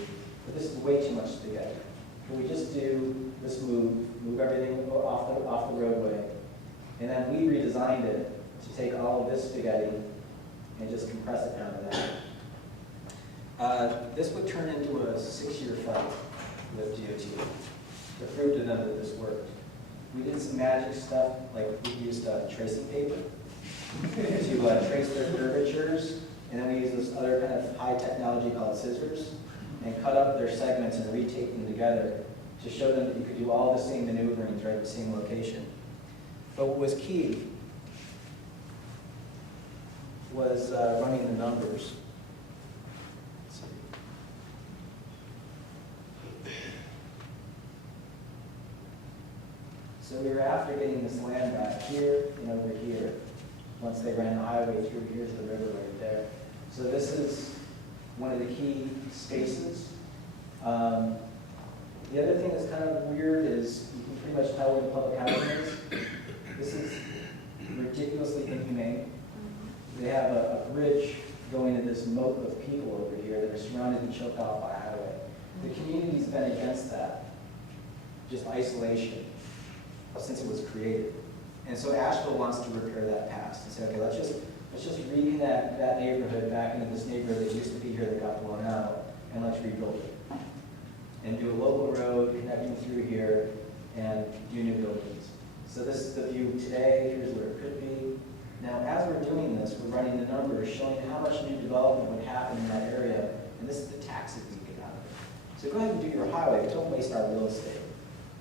but this is way too much spaghetti. Can we just do this move everything off the roadway, and then we redesigned it to take all of this spaghetti and just compress it down to that. This would turn into a 6-year fight with DOT to prove to them that this worked. We did some magic stuff, like we used tracing paper to trace their curvatures, and then we used this other kind of high technology called scissors, and cut up their segments and retake them together to show them that you could do all the same maneuverings right at the same location. But what was key was running the numbers. Let's see. So we were after getting this land back here and over here. Once they ran the highway through, here's the river right there. So this is one of the key spaces. The other thing that's kind of weird is you can pretty much tell where the public housing is. This is ridiculously inhumane. They have a bridge going to this moat of people over here that are surrounded and choked off by a highway. The community's been against that, just isolation, since it was created. And so Asheville wants to repair that past and say, okay, let's just reconnect that neighborhood back into this neighborhood that used to be here that got blown out, and let's rebuild it. And do a local road connecting through here and do new buildings. So this is the view today, here's where it could be. Now, as we're doing this, we're running the numbers showing how much new development would happen in that area, and this is the taxes we get out of it. So go ahead and do your highway, but don't waste our real estate,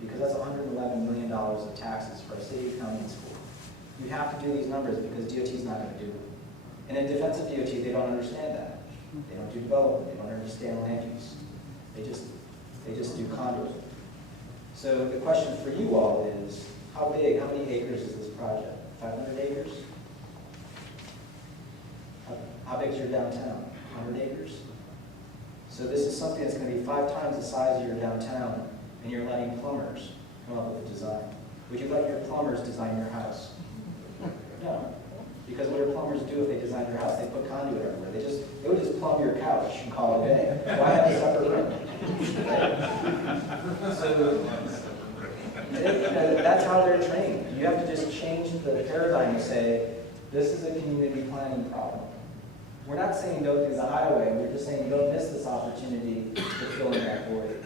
because that's $111 million of taxes for a city, county, and school. You have to do these numbers because DOT's not going to do it. And in defense of DOT, they don't understand that. They don't do development, they don't understand land use. They just do conduit. So the question for you all is, how big, how many acres is this project? 500 acres? How big is your downtown? 100 acres? So this is something that's going to be 5 times the size of your downtown, and you're letting plumbers come up with a design. Would you let your plumbers design your house? No. Because what do plumbers do if they design your house? They put conduit everywhere. They would just plumb your couch and call it a day. Why have a separate room? So that's how they're trained. You have to just change the paradigm and say, this is a community planning problem. We're not saying go through the highway. We're just saying don't miss this opportunity to fill in that void.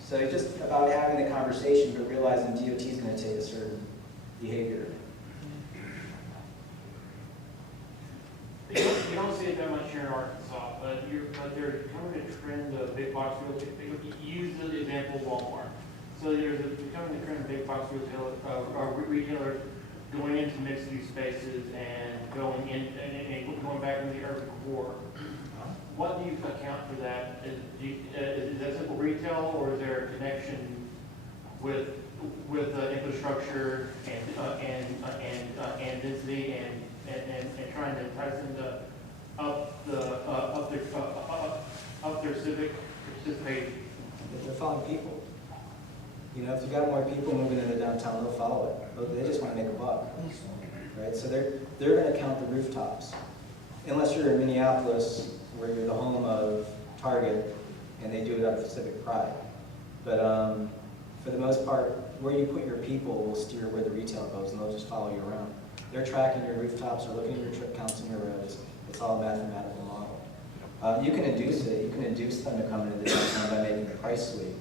So it's just about having the conversation, but realizing DOT is going to take a certain behavior. You don't see it that much here in Arkansas, but there's becoming a trend of big box retail. Use the example of Walmart. So there's becoming a trend of big box retailers going into mixed-use spaces and going in and going back into the urban core. What do you account for that? Is that simple retail, or is there a connection with infrastructure and density and trying to entice them to up their civic participation? But they're following people. You know, if you got more people moving into downtown, they'll follow it. They just want to make a buck, right? So they're going to count the rooftops. Unless you're in Minneapolis, where you're the home of Target, and they do it out of civic pride. But for the most part, where you put your people will steer where the retail goes, and they'll just follow you around. They're tracking your rooftops or looking at your trip counts in your roads. It's all a mathematical model. You can induce it. You can induce them to come into the downtown by making the price sweet.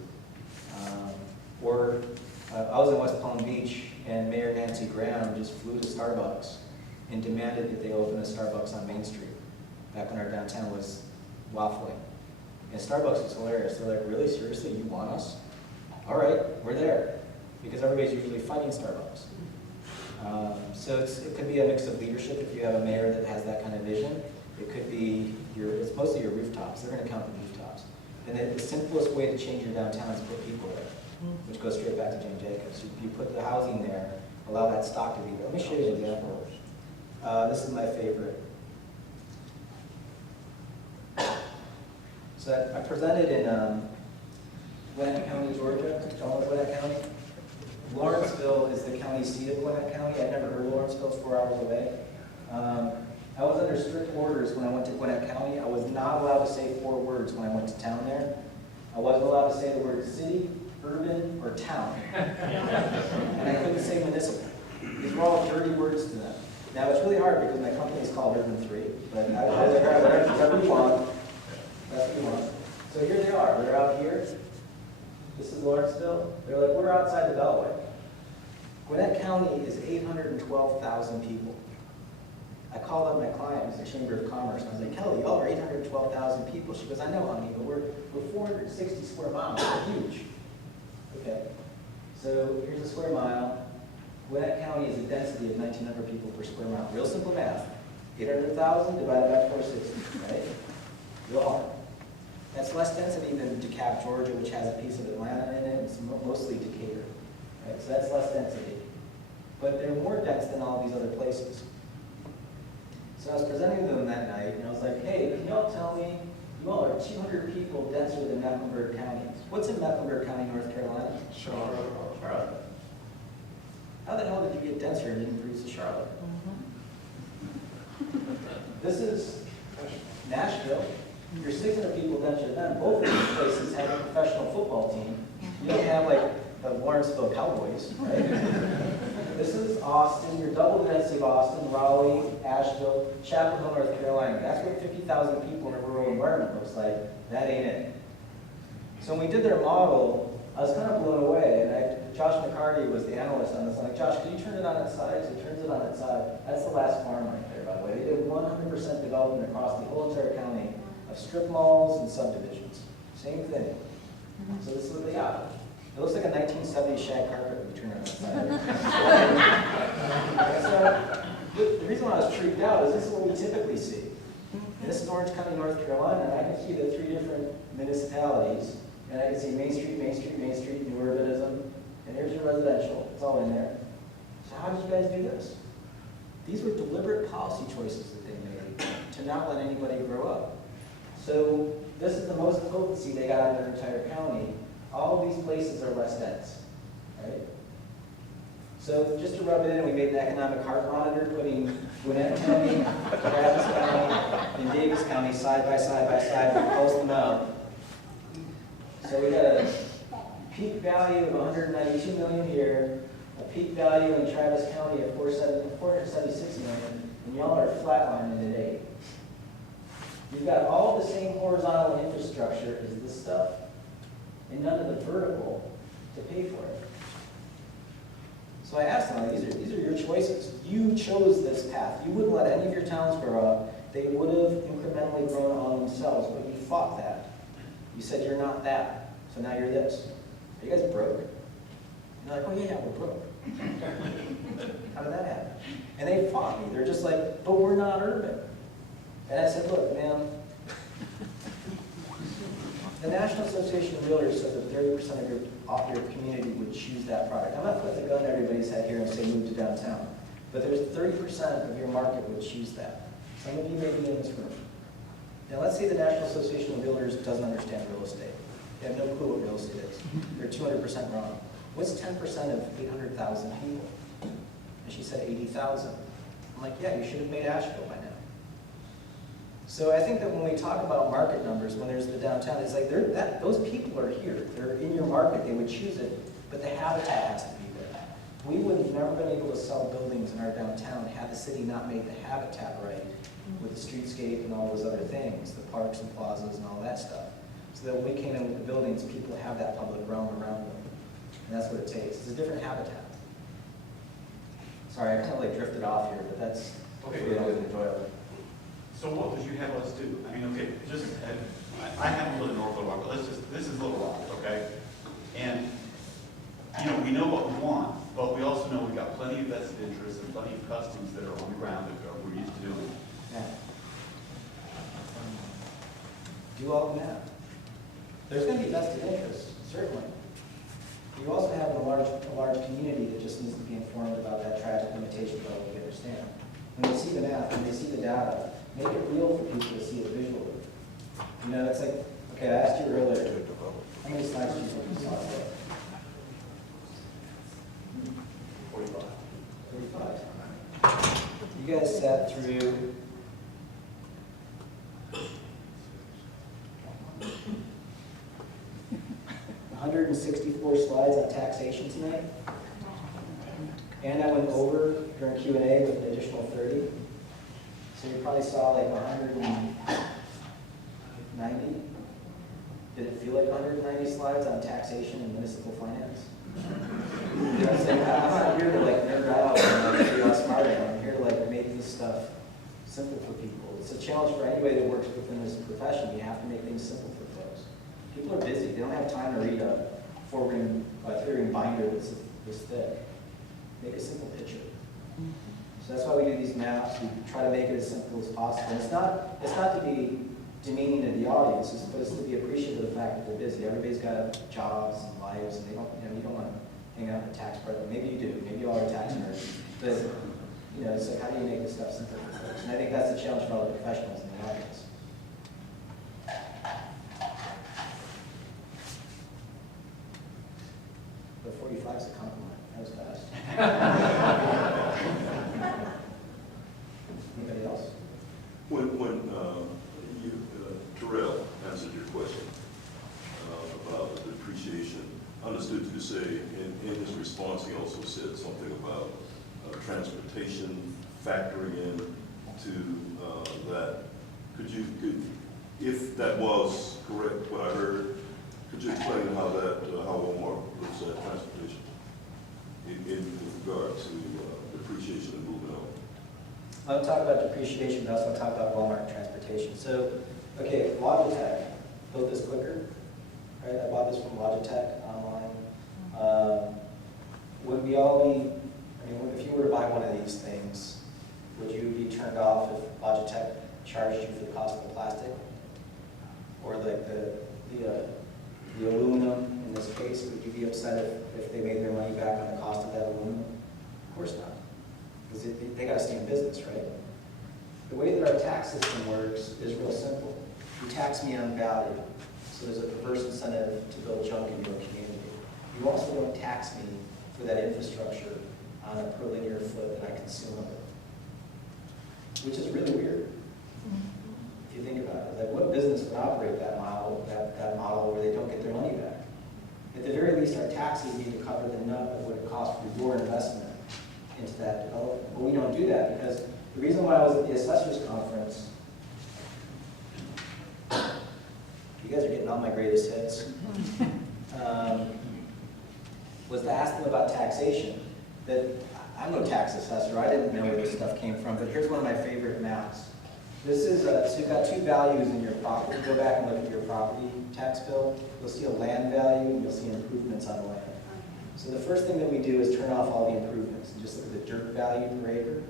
I was in West Palm Beach, and Mayor Nancy Graham just flew to Starbucks and demanded that they open a Starbucks on Main Street, back when our downtown was waffling. And Starbucks was hilarious. They're like, really, seriously, you want us? All right, we're there. Because everybody's usually fighting Starbucks. So it could be a mix of leadership if you have a mayor that has that kind of vision. It could be, it's mostly your rooftops. They're going to count the rooftops. And the simplest way to change your downtown is put people there, which goes straight back to Jane Jacobs. You put the housing there, allow that stock to be there. Let me show you an example. This is my favorite. So I presented in Gwinnett County, Georgia. Y'all know Gwinnett County? Lawrenceville is the county seat of Gwinnett County. I'd never heard of Lawrenceville. It's 4 hours away. I was under strict orders when I went to Gwinnett County. I was not allowed to say 4 words when I went to town there. I wasn't allowed to say the word city, urban, or town. And I couldn't say municipal. These were all dirty words to them. Now, it's really hard because my company is called Urban 3, but I was like, all right, whatever you want. That's what you want. So here they are. They're out here. This is Lawrenceville. They're like, we're outside the Beltway. Gwinnett County is 812,000 people. I called up my client, who's the Chamber of Commerce, and I was like, Kelly, y'all are 812,000 people. She goes, I know, honey, but we're 460 square miles. We're huge. Okay. So here's a square mile. Gwinnett County is a density of 1,900 people per square mile. Real simple math. 800,000 divided by 460, right? Real hard. That's less density than DeKalb, Georgia, which has a piece of Atlanta in it. It's mostly Decatur. Right? So that's less density. But they're more dense than all these other places. So I was presenting to them that night, and I was like, hey, can y'all tell me, you all are 200 people denser than Mecklenburg County. What's in Mecklenburg County, North Carolina? Charlotte. How the hell did you get denser and didn't produce a Charlotte? This is Nashville. You're 600 people denser than them. Both of these places have a professional football team. You don't have like the Lawrenceville Cowboys, right? This is Austin. You're double the density of Austin, Raleigh, Asheville, Chapel Hill, North Carolina. That's what 50,000 people in a rural environment looks like. That ain't it. So when we did their model, I was kind of blown away. And Josh McCarty was the analyst on this. I'm like, Josh, can you turn it on its side? So he turns it on its side. That's the last farm right there, by the way. They did 100% development across the whole entire county of strip malls and subdivisions. Same thing. So this is what they got. It looks like a 1970s shag carpet when you turn it on its side. So the reason why I was freaked out is this is what we typically see. And this is Orange County, North Carolina, and I can see the 3 different municipalities. And I can see Main Street, Main Street, Main Street, new urbanism, and here's your residential. It's all in there. So how did you guys do this? These were deliberate policy choices that they made to not let anybody grow up. So this is the most potency they got in their entire county. All of these places are less dense, right? So just to rub it in, we made an economic heart monitor, putting Gwinnett County, Travis County, and Davis County side by side by side, we post them out. So we got a peak value of 192 million here, a peak value in Travis County of 476 million, and y'all are flatlining at 8. You've got all the same horizontal infrastructure as this stuff, and none of the vertical to pay for it. So I asked them, these are your choices. You chose this path. You wouldn't let any of your towns grow up. They would have incrementally grown on themselves, but you fought that. You said you're not that, so now you're this. Are you guys broke? And they're like, oh yeah, we're broke. How did that happen? And they fought me. They're just like, but we're not urban. And I said, look, man, the National Association of Realtors said that 30% of your community would choose that product. I'm not putting the gun to everybody's head here and say move to downtown, but there's 30% of your market would choose that. Some of you may be in this room. Now let's say the National Association of Realtors doesn't understand real estate. They have no clue what real estate is. They're 200% wrong. What's 10% of 800,000 people? And she said 80,000. I'm like, yeah, you should have made Asheville by now. So I think that when we talk about market numbers, when there's the downtown, it's like those people are here. They're in your market. They would choose it, but the habitat has to be there. We would have never been able to sell buildings in our downtown had the city not made the habitat right with the streetscape and all those other things, the parks and plazas and all that stuff. So that when we came in with the buildings, people have that public realm around them. And that's what it takes. It's a different habitat. Sorry, I kind of like drifted off here, but that's really always enjoyable. So what would you have us do? I mean, okay, just, I haven't lived in Northwood Rock, but this is Little Rock, okay? And, you know, we know what we want, but we also know we've got plenty of vested interests and plenty of customs that are on the ground that we're used to doing. Yeah. Do all the math. There's going to be vested interests, certainly. You also have a large community that just needs to be informed about that traffic limitation level we understand. When they see the math, when they see the data, make it real for people to see it visually. You know, it's like, okay, I asked you earlier, how many slides do you think you saw today? 45. 35. You guys sat through 164 slides on taxation tonight. And I went over during Q&A with an additional 30. So you probably saw like 190. Did it feel like 190 slides on taxation and municipal finance? You know, I'm not here to like nerd out and like, be all smart. I'm here to like make this stuff simple for people. It's a challenge for anybody that works within this profession. You have to make things simple for folks. People are busy. They don't have time to read a 3-ring binder that's this thick. Make a simple picture. So that's why we do these maps. We try to make it as simple as possible. And it's not to be demeaning to the audience, but it's to be appreciative of the fact that they're busy. Everybody's got jobs and lives, and they don't, you don't want to hang out in the tax part. Maybe you do. Maybe you all are tax nerds. But it's like, how do you make this stuff simple for folks? And I think that's the challenge for all the professionals in the audience. The 45 is a compliment. That was fast. Anybody else? When Terrell answered your question about the depreciation, I understood you to say in his response he also said something about transportation factoring in to that. If that was correct, what I heard, could you explain how Walmart looks at transportation in regard to depreciation and moving on? I'll talk about depreciation, but also talk about Walmart transportation. So, okay, Logitech built this clicker, right? I bought this from Logitech online. Would we all be, if you were to buy one of these things, would you be turned off if Logitech charged you for the cost of the plastic? Or like the aluminum in this case, would you be upset if they made their money back on the cost of that aluminum? Of course not. Because they got to stay in business, right? The way that our tax system works is real simple. You tax me on value. So there's a perverse incentive to build junk in your community. you also don't tax me for that infrastructure on a per linear foot that I consume of it. Which is really weird, if you think about it. Like, what business would operate that model where they don't get their money back? At the very least, our taxes need to cover the nut of what it costs for your investment into that development. But we don't do that, because the reason why I was at the assessors conference, you guys are getting all my greatest hits, was to ask them about taxation. That I'm no tax assessor, I didn't know where this stuff came from, but here's one of my favorite maps. This is, so you've got two values in your property. Go back and look at your property tax bill. You'll see a land value, and you'll see improvements on land. So the first thing that we do is turn off all the improvements and just look at the dirt value per acre,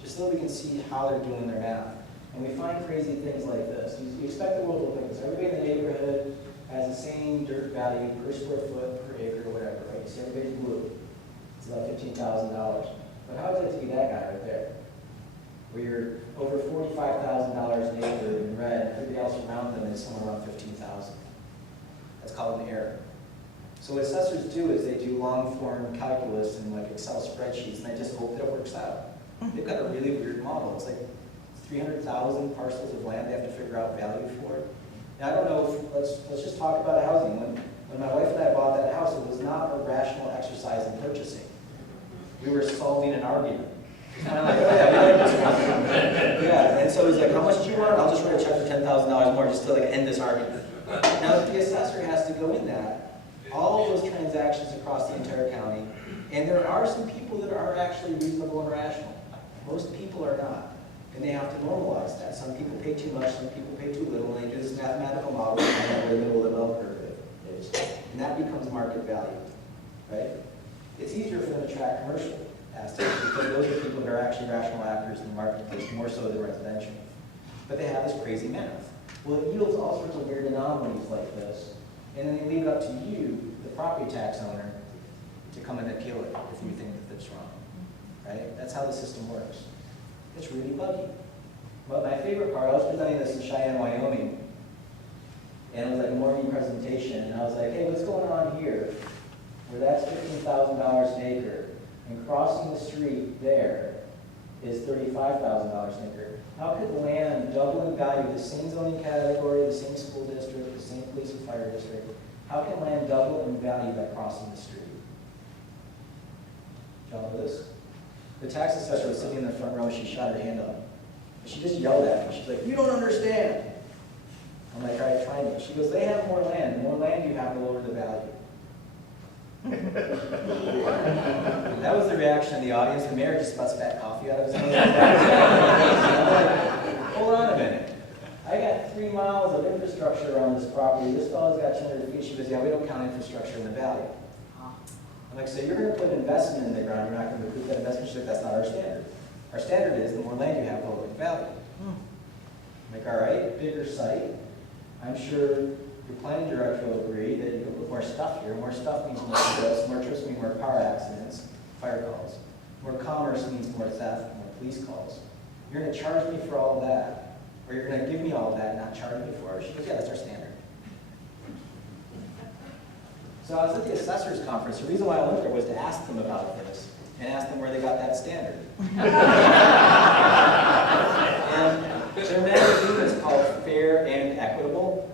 just so we can see how they're doing their math. And we find crazy things like this. You expect the world to look like this. Everybody in the neighborhood has the same dirt value per square foot, per acre, whatever, right? You see everybody's blue. It's about $15,000. But how is it to be that guy right there? Where you're over $45,000 an acre in red, everybody else around them is somewhere around $15,000. That's called an error. So what assessors do is they do long-form calculus and like Excel spreadsheets, and they just hope that it works out. They've got a really weird model. It's like 300,000 parcels of land they have to figure out value for. Now, I don't know if, let's just talk about housing. When my wife and I bought that house, it was not a rational exercise in purchasing. We were solving an argument. It's kind of like, oh yeah, we like this one. Yeah, and so he's like, how much do you want? I'll just write a check for $10,000 more just to like end this argument. Now, if the assessor has to go in that, all of those transactions across the entire county, and there are some people that are actually reasonable and rational. Most people are not, and they have to normalize that. Some people pay too much, some people pay too little, and they do this mathematical model to find out where the middle of the bell curve is. And that becomes market value, right? It's easier for them to track commercial assets because those are people that are actually rational actors in the marketplace, more so than residential. But they have this crazy math. Well, it yields all sorts of weird anomalies like this, and then they leave it up to you, the property tax owner, to come in and appeal it if you think that it's wrong, right? That's how the system works. It's really buggy. But my favorite part, I was presenting this in Cheyenne, Wyoming, and it was like a morning presentation, and I was like, hey, what's going on here? Where that's $15,000 an acre, and crossing the street there is $35,000 an acre. How could land double in value, the same zoning category, the same school district, the same police and fire district? How can land double in value by crossing the street? Do y'all know this? The tax assessor was sitting in the front row, she shot her hand up. She just yelled at me. She's like, you don't understand. I'm like, all right, try me. She goes, they have more land. The more land you have, the lower the value. That was the reaction of the audience. The mayor just about spat coffee out of his nose. I'm like, hold on a minute. I got 3 miles of infrastructure around this property. This fellow's got 200 feet. She goes, yeah, we don't count infrastructure in the value. I'm like, so you're going to put investment in the ground. You're not going to recoup that investment. She's like, that's not our standard. Our standard is the more land you have, the lower the value. I'm like, all right, bigger site. I'm sure your planning director will agree that you can put more stuff here. More stuff means more trips. More trips mean more car accidents, fire calls. More commerce means more theft, more police calls. You're going to charge me for all of that, or you're going to give me all of that and not charge me for it. She goes, yeah, that's our standard. So I was at the assessors conference. The reason why I went there was to ask them about this and ask them where they got that standard. And their magazine is called Fair and Equitable.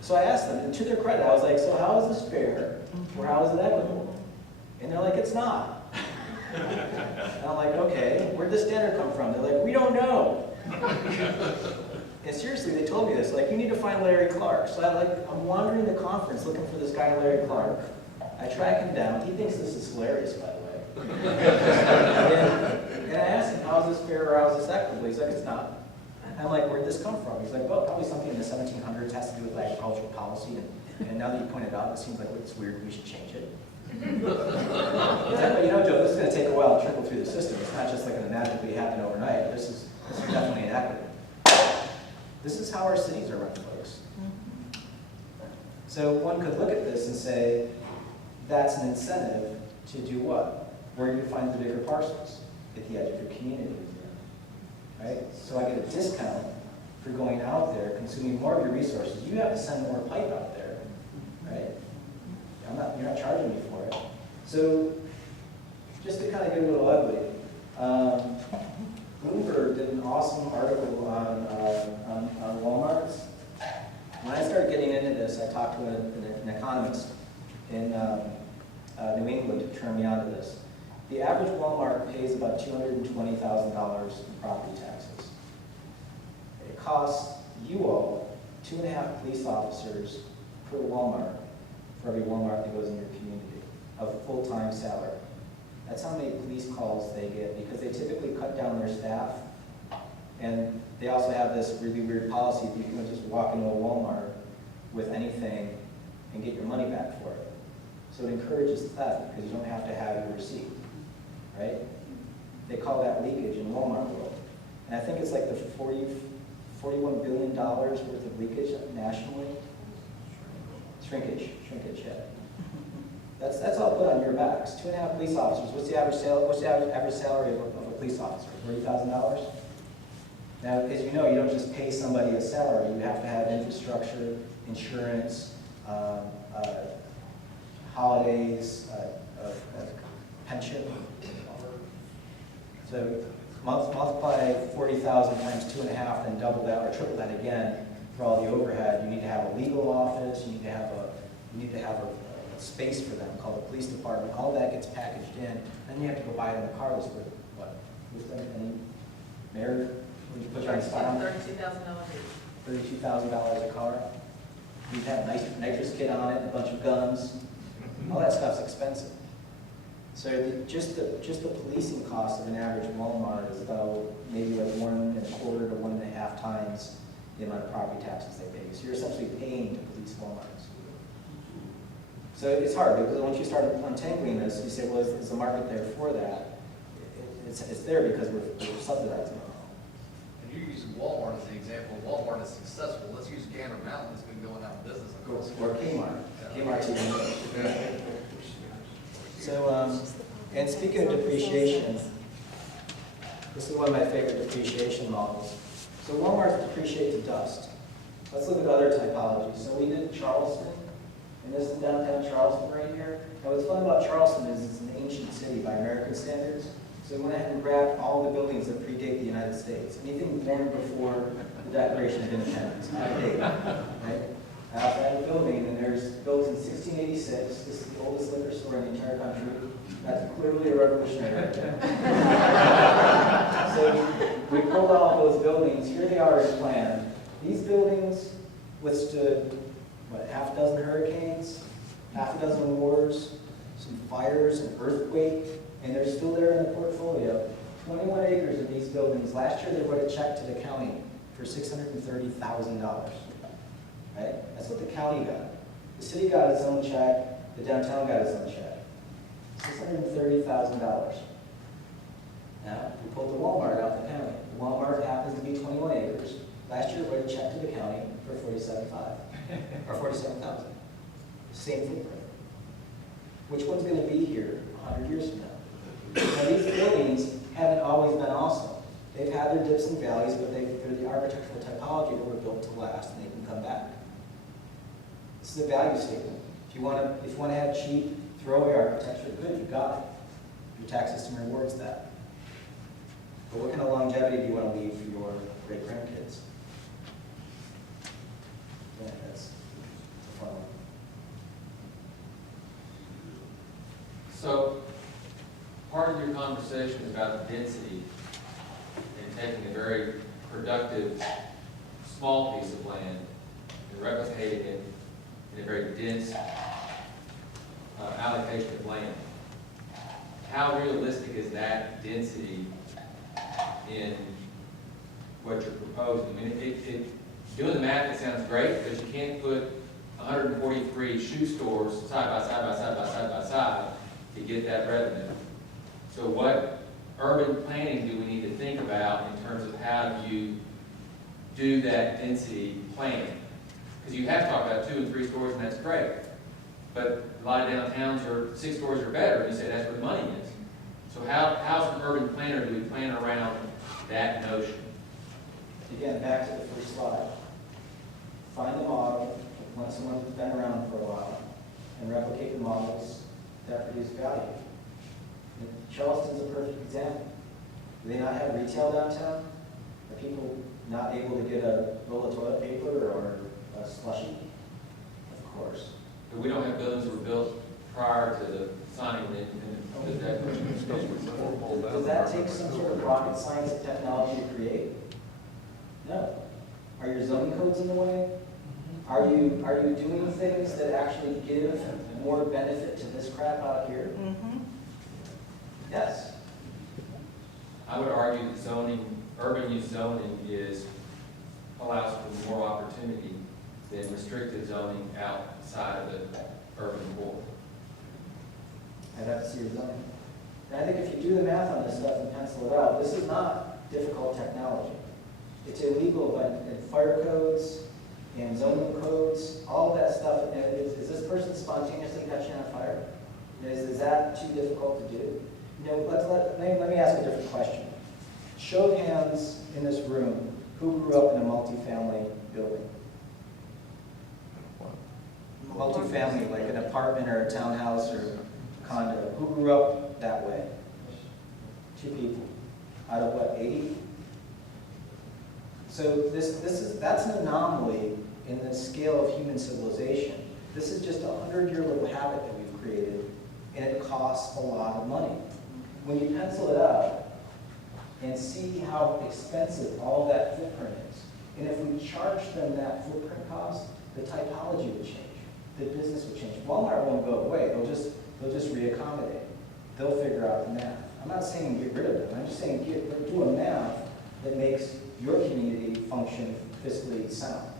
So I asked them, and to their credit, I was like, so how is this fair, or how is it equitable? And they're like, it's not. And I'm like, okay, where'd this standard come from? They're like, we don't know. And seriously, they told me this, like, you need to find Larry Clark. So I'm wandering the conference looking for this guy, Larry Clark. I track him down. He thinks this is hilarious, by the way. And I asked him, how is this fair or how is this equitable? He's like, it's not. I'm like, where'd this come from? He's like, well, probably something in the 1700s, has to do with agricultural policy. And now that you pointed out, it seems like it's weird, we should change it. He's like, but you know, Joe, this is going to take a while to trickle through the system. It's not just like going to magically happen overnight. This is definitely inequitable. This is how our cities are run, folks. So one could look at this and say, that's an incentive to do what? Where do you find the bigger parcels? At the edge of your community. Right? So I get a discount for going out there, consuming more of your resources. You have to send more pipe out there. Right? You're not charging me So, just to kind of get a little ugly, Bloomberg did an awesome article on Walmarts. When I started getting into this, I talked to an economist in New England to turn me on to this. The average Walmart pays about $220,000 in property taxes. It costs you all 2.5 police officers per Walmart for every Walmart that goes in your community, of full-time salary. That's how many police calls they get, because they typically cut down their staff. And they also have this really weird policy that you can just walk into a Walmart with anything and get your money back for it. So it encourages theft because you don't have to have your receipt, right? They call that leakage in Walmart world. And I think it's like the $41 billion worth of leakage nationally. Shrinkage, yeah. That's all put on your backs. 2.5 police officers. What's the average salary of a police officer? $40,000? Now, as you know, you don't just pay somebody a salary. You have to have infrastructure, insurance, holidays, pension. So multiply 40,000 times 2.5, then double that or triple that again for all the overhead. You need to have a legal office. You need to have a space for them called the police department. All that gets packaged in. Then you have to go buy them a car that's worth what? Any mayor? Would you put your spot on? $32,000 a car. You'd have a nitrous kit on it, a bunch of guns. All that stuff's expensive. So just the policing cost of an average Walmart is about maybe like 1.25 to 1.5 times the amount of property taxes they pay. So you're essentially paying to police Walmarts. So it's hard because once you start untangling this, you say, well, is the market there for that? It's there because we're subsidizing it. And you're using Walmart as the example. Walmart is successful. Let's use Gander Mountain. It's been going out of business. Or Kmart. Kmart's even. So, and speaking of depreciation, this is one of my favorite depreciation models. So Walmart's depreciate to dust. Let's look at other typologies. So we did Charleston, and this is downtown Charleston right here. Now what's fun about Charleston is it's an ancient city by American standards. So we went ahead and grabbed all the buildings that predate the United States. Anything born before the Declaration of Independence, out of date, right? Outside the building, and there's built in 1686. This is the oldest liquor store in the entire country. That's clearly a revolutionary. So we pulled all those buildings. Here they are in plan. These buildings withstood, what, half a dozen hurricanes, half a dozen wars, some fires, an earthquake, and they're still there in the portfolio. 21 acres of these buildings. Last year they wrote a check to the county for $630,000. Right? That's what the county got. The city got its own check. The downtown got its own check. $630,000. Now, we pulled the Walmart out the county. The Walmart happens to be 21 acres. Last year, we wrote a check to the county for $47,500 or $47,000. Same footprint. Which one's going to be here 100 years from now? Now, these buildings haven't always been awesome. They've had their dips and valleys, but they're the architectural typology that were built to last, and they can come back. This is a value statement. If you want to have cheap, throwaway architecture, good, you got it. Your tax system rewards that. But what kind of longevity do you want to leave for your great-grandkids? Yeah, that's a fun one. So, part of your conversation is about density and taking a very productive, small piece of land and replicating it in a very dense allocation of land. How realistic is that density in what you're proposing? I mean, doing the math, it sounds great, because you can't put 143 shoe stores side by side by side by side by side to get that revenue. So what urban planning do we need to think about in terms of how you do that density planning? Because you have talked about 2 and 3 stores, and that's great. But a lot of downtowns are 6 stores or better, and you say that's where the money is. So how's an urban planner do we plan around that notion? Again, back to the first slide. Find a model, once someone's been around for a while, and replicate the models that produce value. And Charleston's a perfect example. Do they not have retail downtown? Are people not able to get a roll of toilet paper or a slushie? Of course. But we don't have buildings that were built prior to the signing of the Does that take some sort of rocket science and technology to create? No. Are your zoning codes in the way? Are you doing things that actually give more benefit to this crap out here? Yes. I would argue that zoning, urban use zoning allows for more opportunity than restricted zoning outside of the urban core. I'd have to see your zoning. And I think if you do the math on this stuff and pencil it out, this is not difficult technology. It's illegal in fire codes, in zoning codes, all of that stuff. And is this person spontaneously catching on fire? Is that too difficult to do? You know, let me ask a different question. Show of hands in this room, who grew up in a multifamily building? Multifamily, like an apartment or a townhouse or condo. Who grew up that way? 2 people. Out of what, 80? So that's an anomaly in the scale of human civilization. This is just a 100-year little habit that we've created, and it costs a lot of money. When you pencil it out and see how expensive all that footprint is, and if we charge them that footprint cost, the typology would change. The business would change. Walmart won't go away. They'll just reaccommodate. They'll figure out the math. I'm not saying get rid of them. I'm just saying do a math that makes your community function fiscally sound.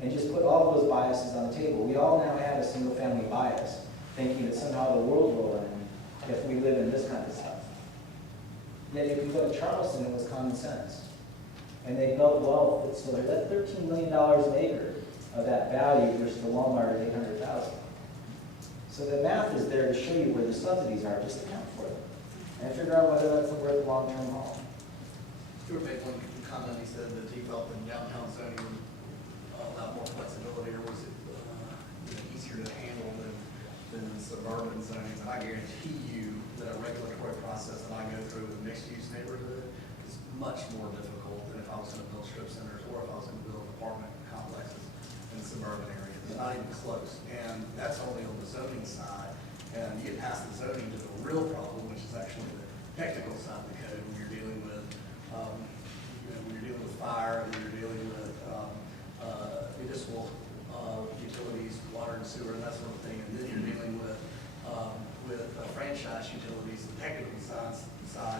And just put all of those biases on the table. We all now have a single-family bias, thinking that somehow the world will end if we live in this kind of stuff. Yet you can go to Charleston, it was common sense. And they built wealth, so they're at $13 million an acre of that value versus the Walmart at $800,000. So the math is there to show you where the subsidies are, just account for them. And figure out whether that's worth the long-term haul. Stuart made one comment, he said that he felt that downtown zoning would allow more flexibility, or was it easier to handle than suburban zoning? And I guarantee you that a regulatory process that I go through with mixed-use neighborhood is much more difficult than if I was going to build strip centers or if I was going to build apartment complexes in suburban areas. It's not even close. And that's only on the zoning side. And you get past the zoning to the real problem, which is actually the technical side of the code when you're dealing with fire, and you're dealing with municipal utilities, water and sewer, and that sort of thing, and then you're dealing with franchise utilities. The technical side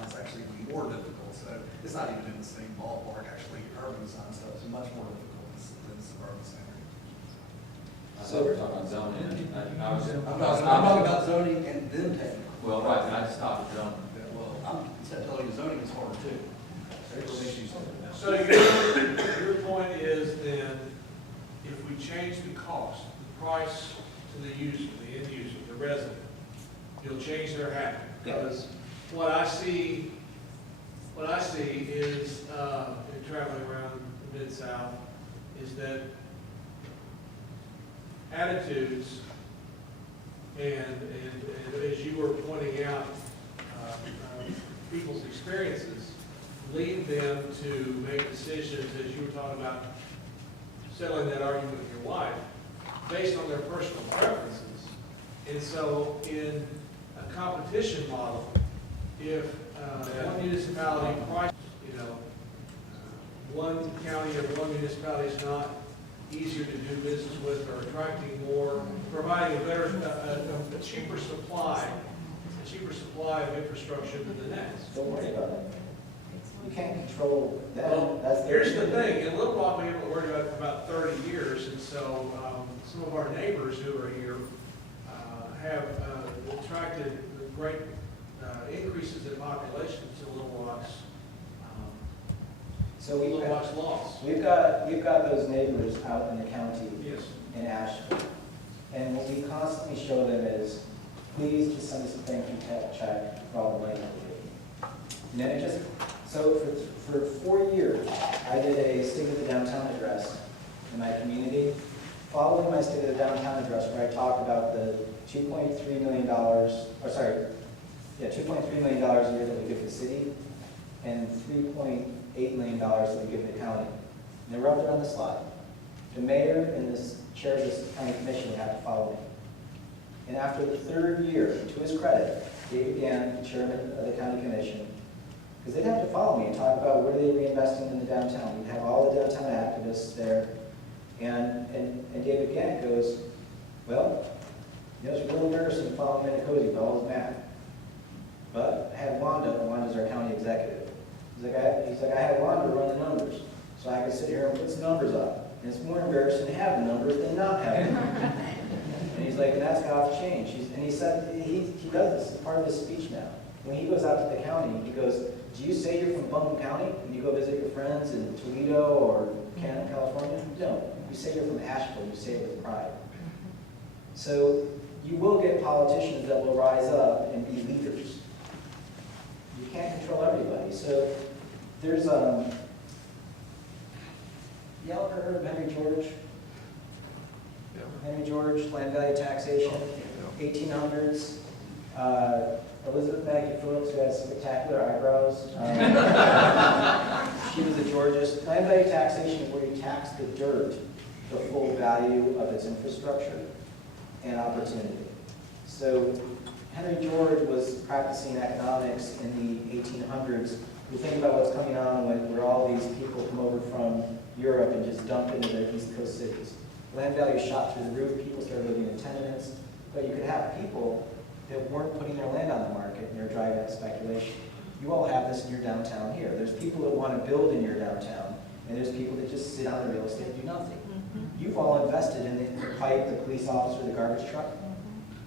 is actually even more difficult. So it's not even in the same ballpark. Actually, urban design stuff is much more difficult than suburban center. So we're talking about zoning. I'm talking about zoning and then technical. Well, right, and I just stopped at zoning. Well, I'm telling you, zoning is harder too. So your point is then, if we change the cost, the price to the user, the end user, the resident, you'll change their habit. Because what I see is, in traveling around the Mid-South, is that attitudes and as you were pointing out, people's experiences lead them to make decisions, as you were talking about settling that argument with your wife, based on their personal preferences. And so in a competition model, if one municipality price, one county or one municipality is not easier to do business with or attracting more, providing a cheaper supply of infrastructure than the next. Don't worry about it. You can't control that. Well, That's here's the thing, in Little Rock, we haven't worried about it for about 30 years, and so some of our neighbors who are here have attracted great increases in population to Little Rock's loss. We've got those neighbors out in the county Yes. in Asheville. And what we constantly show them is, please just send us a thank you check for all the money that we give. And then it just, so for 4 years, I did a State of the Downtown address in my community. Following my State of the Downtown address, where I talk about the $2.3 million, $2.3 million a year that we give the city, and $3.8 million that we give the county. And they're up there on the slide. The mayor and this chair of this county commission would have to follow me. And after the third year, to his credit, Dave Gann, chairman of the county commission, because they'd have to follow me and talk about what are they reinvesting in the downtown. We'd have all the downtown activists there. And David Gann goes, well, you know, it's real embarrassing to follow Minicozzi with all his math. But I had Wanda, and Wanda's our county executive. He's like, I had Wanda run the numbers, so I could sit here and put some numbers up. And it's more embarrassing to have the numbers than not have them. And he's like, and that's got to change. And he said, he does this as part of his speech now. When he goes out to the county, he goes, do you say you're from Bum County when you go visit your friends in Toledo or Canton, California? No, you say you're from Asheville, you say it with pride. So you will get politicians that will rise up and be leaders. You can't control everybody. So there's, y'all ever heard of Henry George? Henry George, land value taxation, 1800s. Elizabeth Maggie Phillips, who has spectacular eyebrows. She was a Georgist. Land value taxation is where you tax the dirt, the full value of its infrastructure and opportunity. So Henry George was practicing economics in the 1800s. You think about what's coming on where all these people come over from Europe and just dump into their East Coast cities. Land value shot through the roof, people started living in tenements, but you could have people that weren't putting their land on the market and they're driving that speculation. You all have this in your downtown here. There's people that want to build in your downtown, and there's people that just sit on the real estate and do nothing. You've all invested in the pipe, the police officer, the garbage truck.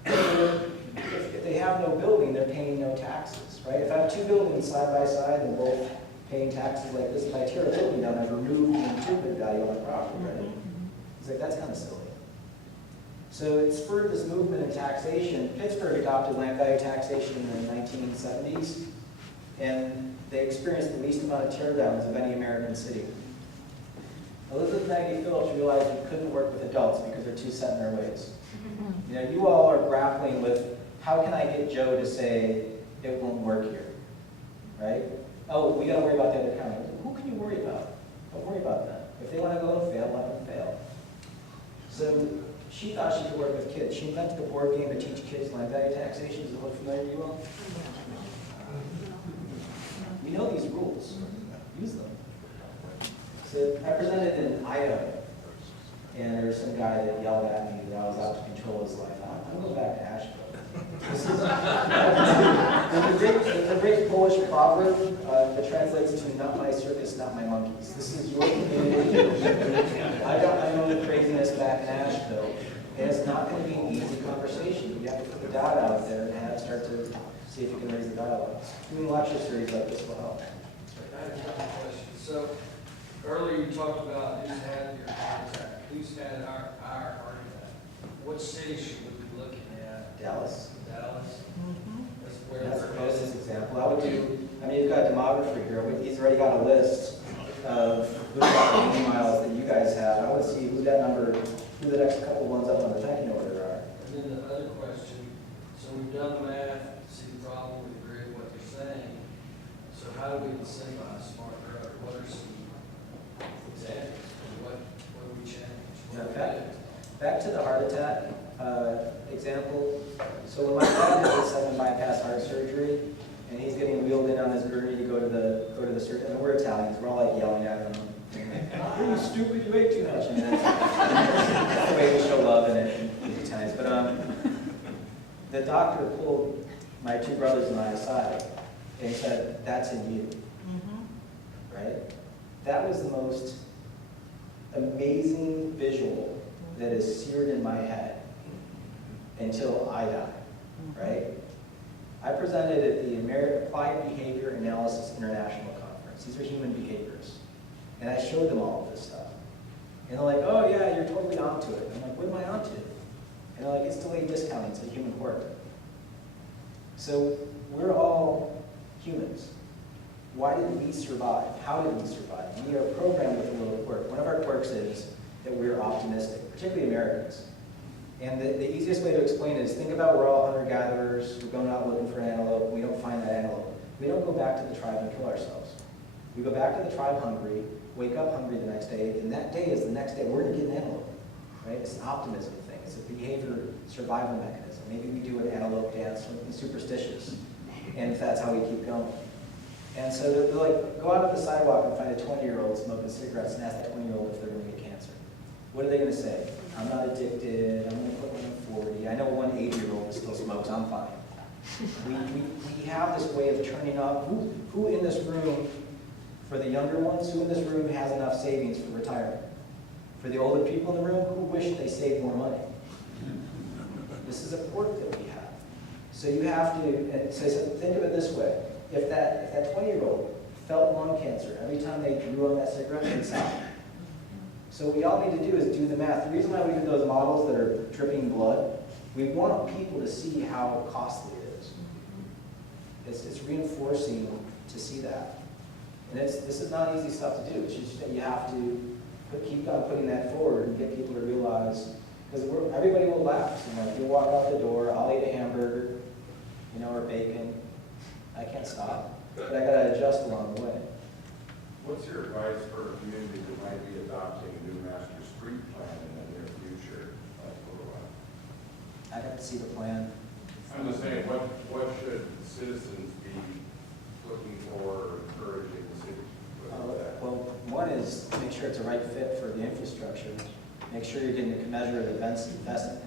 If they have no building, they're paying no taxes, right? If I have two buildings side by side and both paying taxes like this, if I tear a building down, I've removed the improvement value on the property, right? It's like, that's kind of silly. So it spurred this movement in taxation. Pittsburgh adopted land value taxation in the 1970s, and they experienced the least amount of teardowns of any American city. Elizabeth Maggie Phillips realized we couldn't work with adults because they're too set in their ways. You know, you all are grappling with, how can I get Joe to say it won't work here, right? Oh, we got to worry about the other county. Who can you worry about? Don't worry about them. If they want to go and fail, let them fail. So she thought she could work with kids. She invented a board game to teach kids land value taxation. Does it look familiar to you all? We know these rules. Use them. So I presented in Idaho, and there was some guy that yelled at me that I was out to control his life. I'm going back to Asheville. There's a great Polish proverb that translates to "not my circus, not my monkeys." This is your community. I know the craziness back in Asheville, and it's not going to be an easy conversation. You have to put the data out there and start to see if you can raise the dialogue. Doing lecture series like this will help. I have a couple of questions. So earlier you talked about who's had your contact, who's had our argument. What city should we be looking at? Dallas. Dallas? That's where That's the closest example. I would do, I mean, you've got a demographer here. He's already got a list of who's got the miles that you guys have. I would see who the next couple ones up on the pecking order are. And then the other question, so we've done the math, see the problem, we agree with what they're saying. So how do we incentivize smart growth? What are some examples? What do we change? What do we do? Back to the heart attack example. So when my dad had his 7 bypass heart surgery, and he's getting wheeled in on his gurney to go to the surgeon, and we're Italians, we're all like yelling at him. Are you stupid? You ate too much. I mean, that's the way we show love in Italians. But the doctor pulled my 2 brothers and I aside, and he said, "That's in you." Right? That was the most amazing visual that is seared in my head until I die, right? I presented at the Applied Behavior Analysis International Conference. These are human behaviors. And I showed them all of this stuff. And they're like, "Oh yeah, you're totally onto it." I'm like, "What am I onto?" And they're like, "It's delayed discounting, it's a human quirk." So we're all humans. Why did we survive? How did we survive? We are programmed with a little quirk. One of our quirks is that we're optimistic, particularly Americans. And the easiest way to explain it is think about we're all hunter-gatherers, we're going out looking for an antelope, we don't find that antelope. We don't go back to the tribe and kill ourselves. We go back to the tribe hungry, wake up hungry the next day, and that day is the next day we're gonna get an antelope, right? It's an optimism thing, it's a behavior survival mechanism. Maybe we do an antelope dance, something superstitious, and that's how we keep going. And so they're like, go out on the sidewalk and find a 20-year-old smoking cigarettes and ask that 20-year-old if they're gonna get cancer. What are they gonna say? I'm not addicted, I'm gonna quit when I'm 40. I know one 80-year-old still smokes, I'm fine. We have this way of turning up. Who in this room, for the younger ones, who in this room has enough savings for retirement? For the older people in the room, who wish they saved more money? This is a quirk that we have. So you have to, and so think of it this way. If that 20-year-old felt lung cancer every time they drew on that cigarette, they'd stop. So what we all need to do is do the math. The reason why we do those models that are dripping blood, we want people to see how costly it is. It's reinforcing to see that. And this is not easy stuff to do. It's just that you have to keep on putting that forward and get people to realize, because everybody will laugh. You know, if you walk out the door, I'll eat a hamburger, you know, or bacon. I can't stop, but I gotta adjust along the way. What's your advice for a community that might be adopting a new master street plan in the near future, like Little I'd have to see the plan. I'm just saying, what should citizens be looking for or encouraging the city to put with that? Well, one is make sure it's a right fit for the infrastructure. Make sure you're getting a measure of investment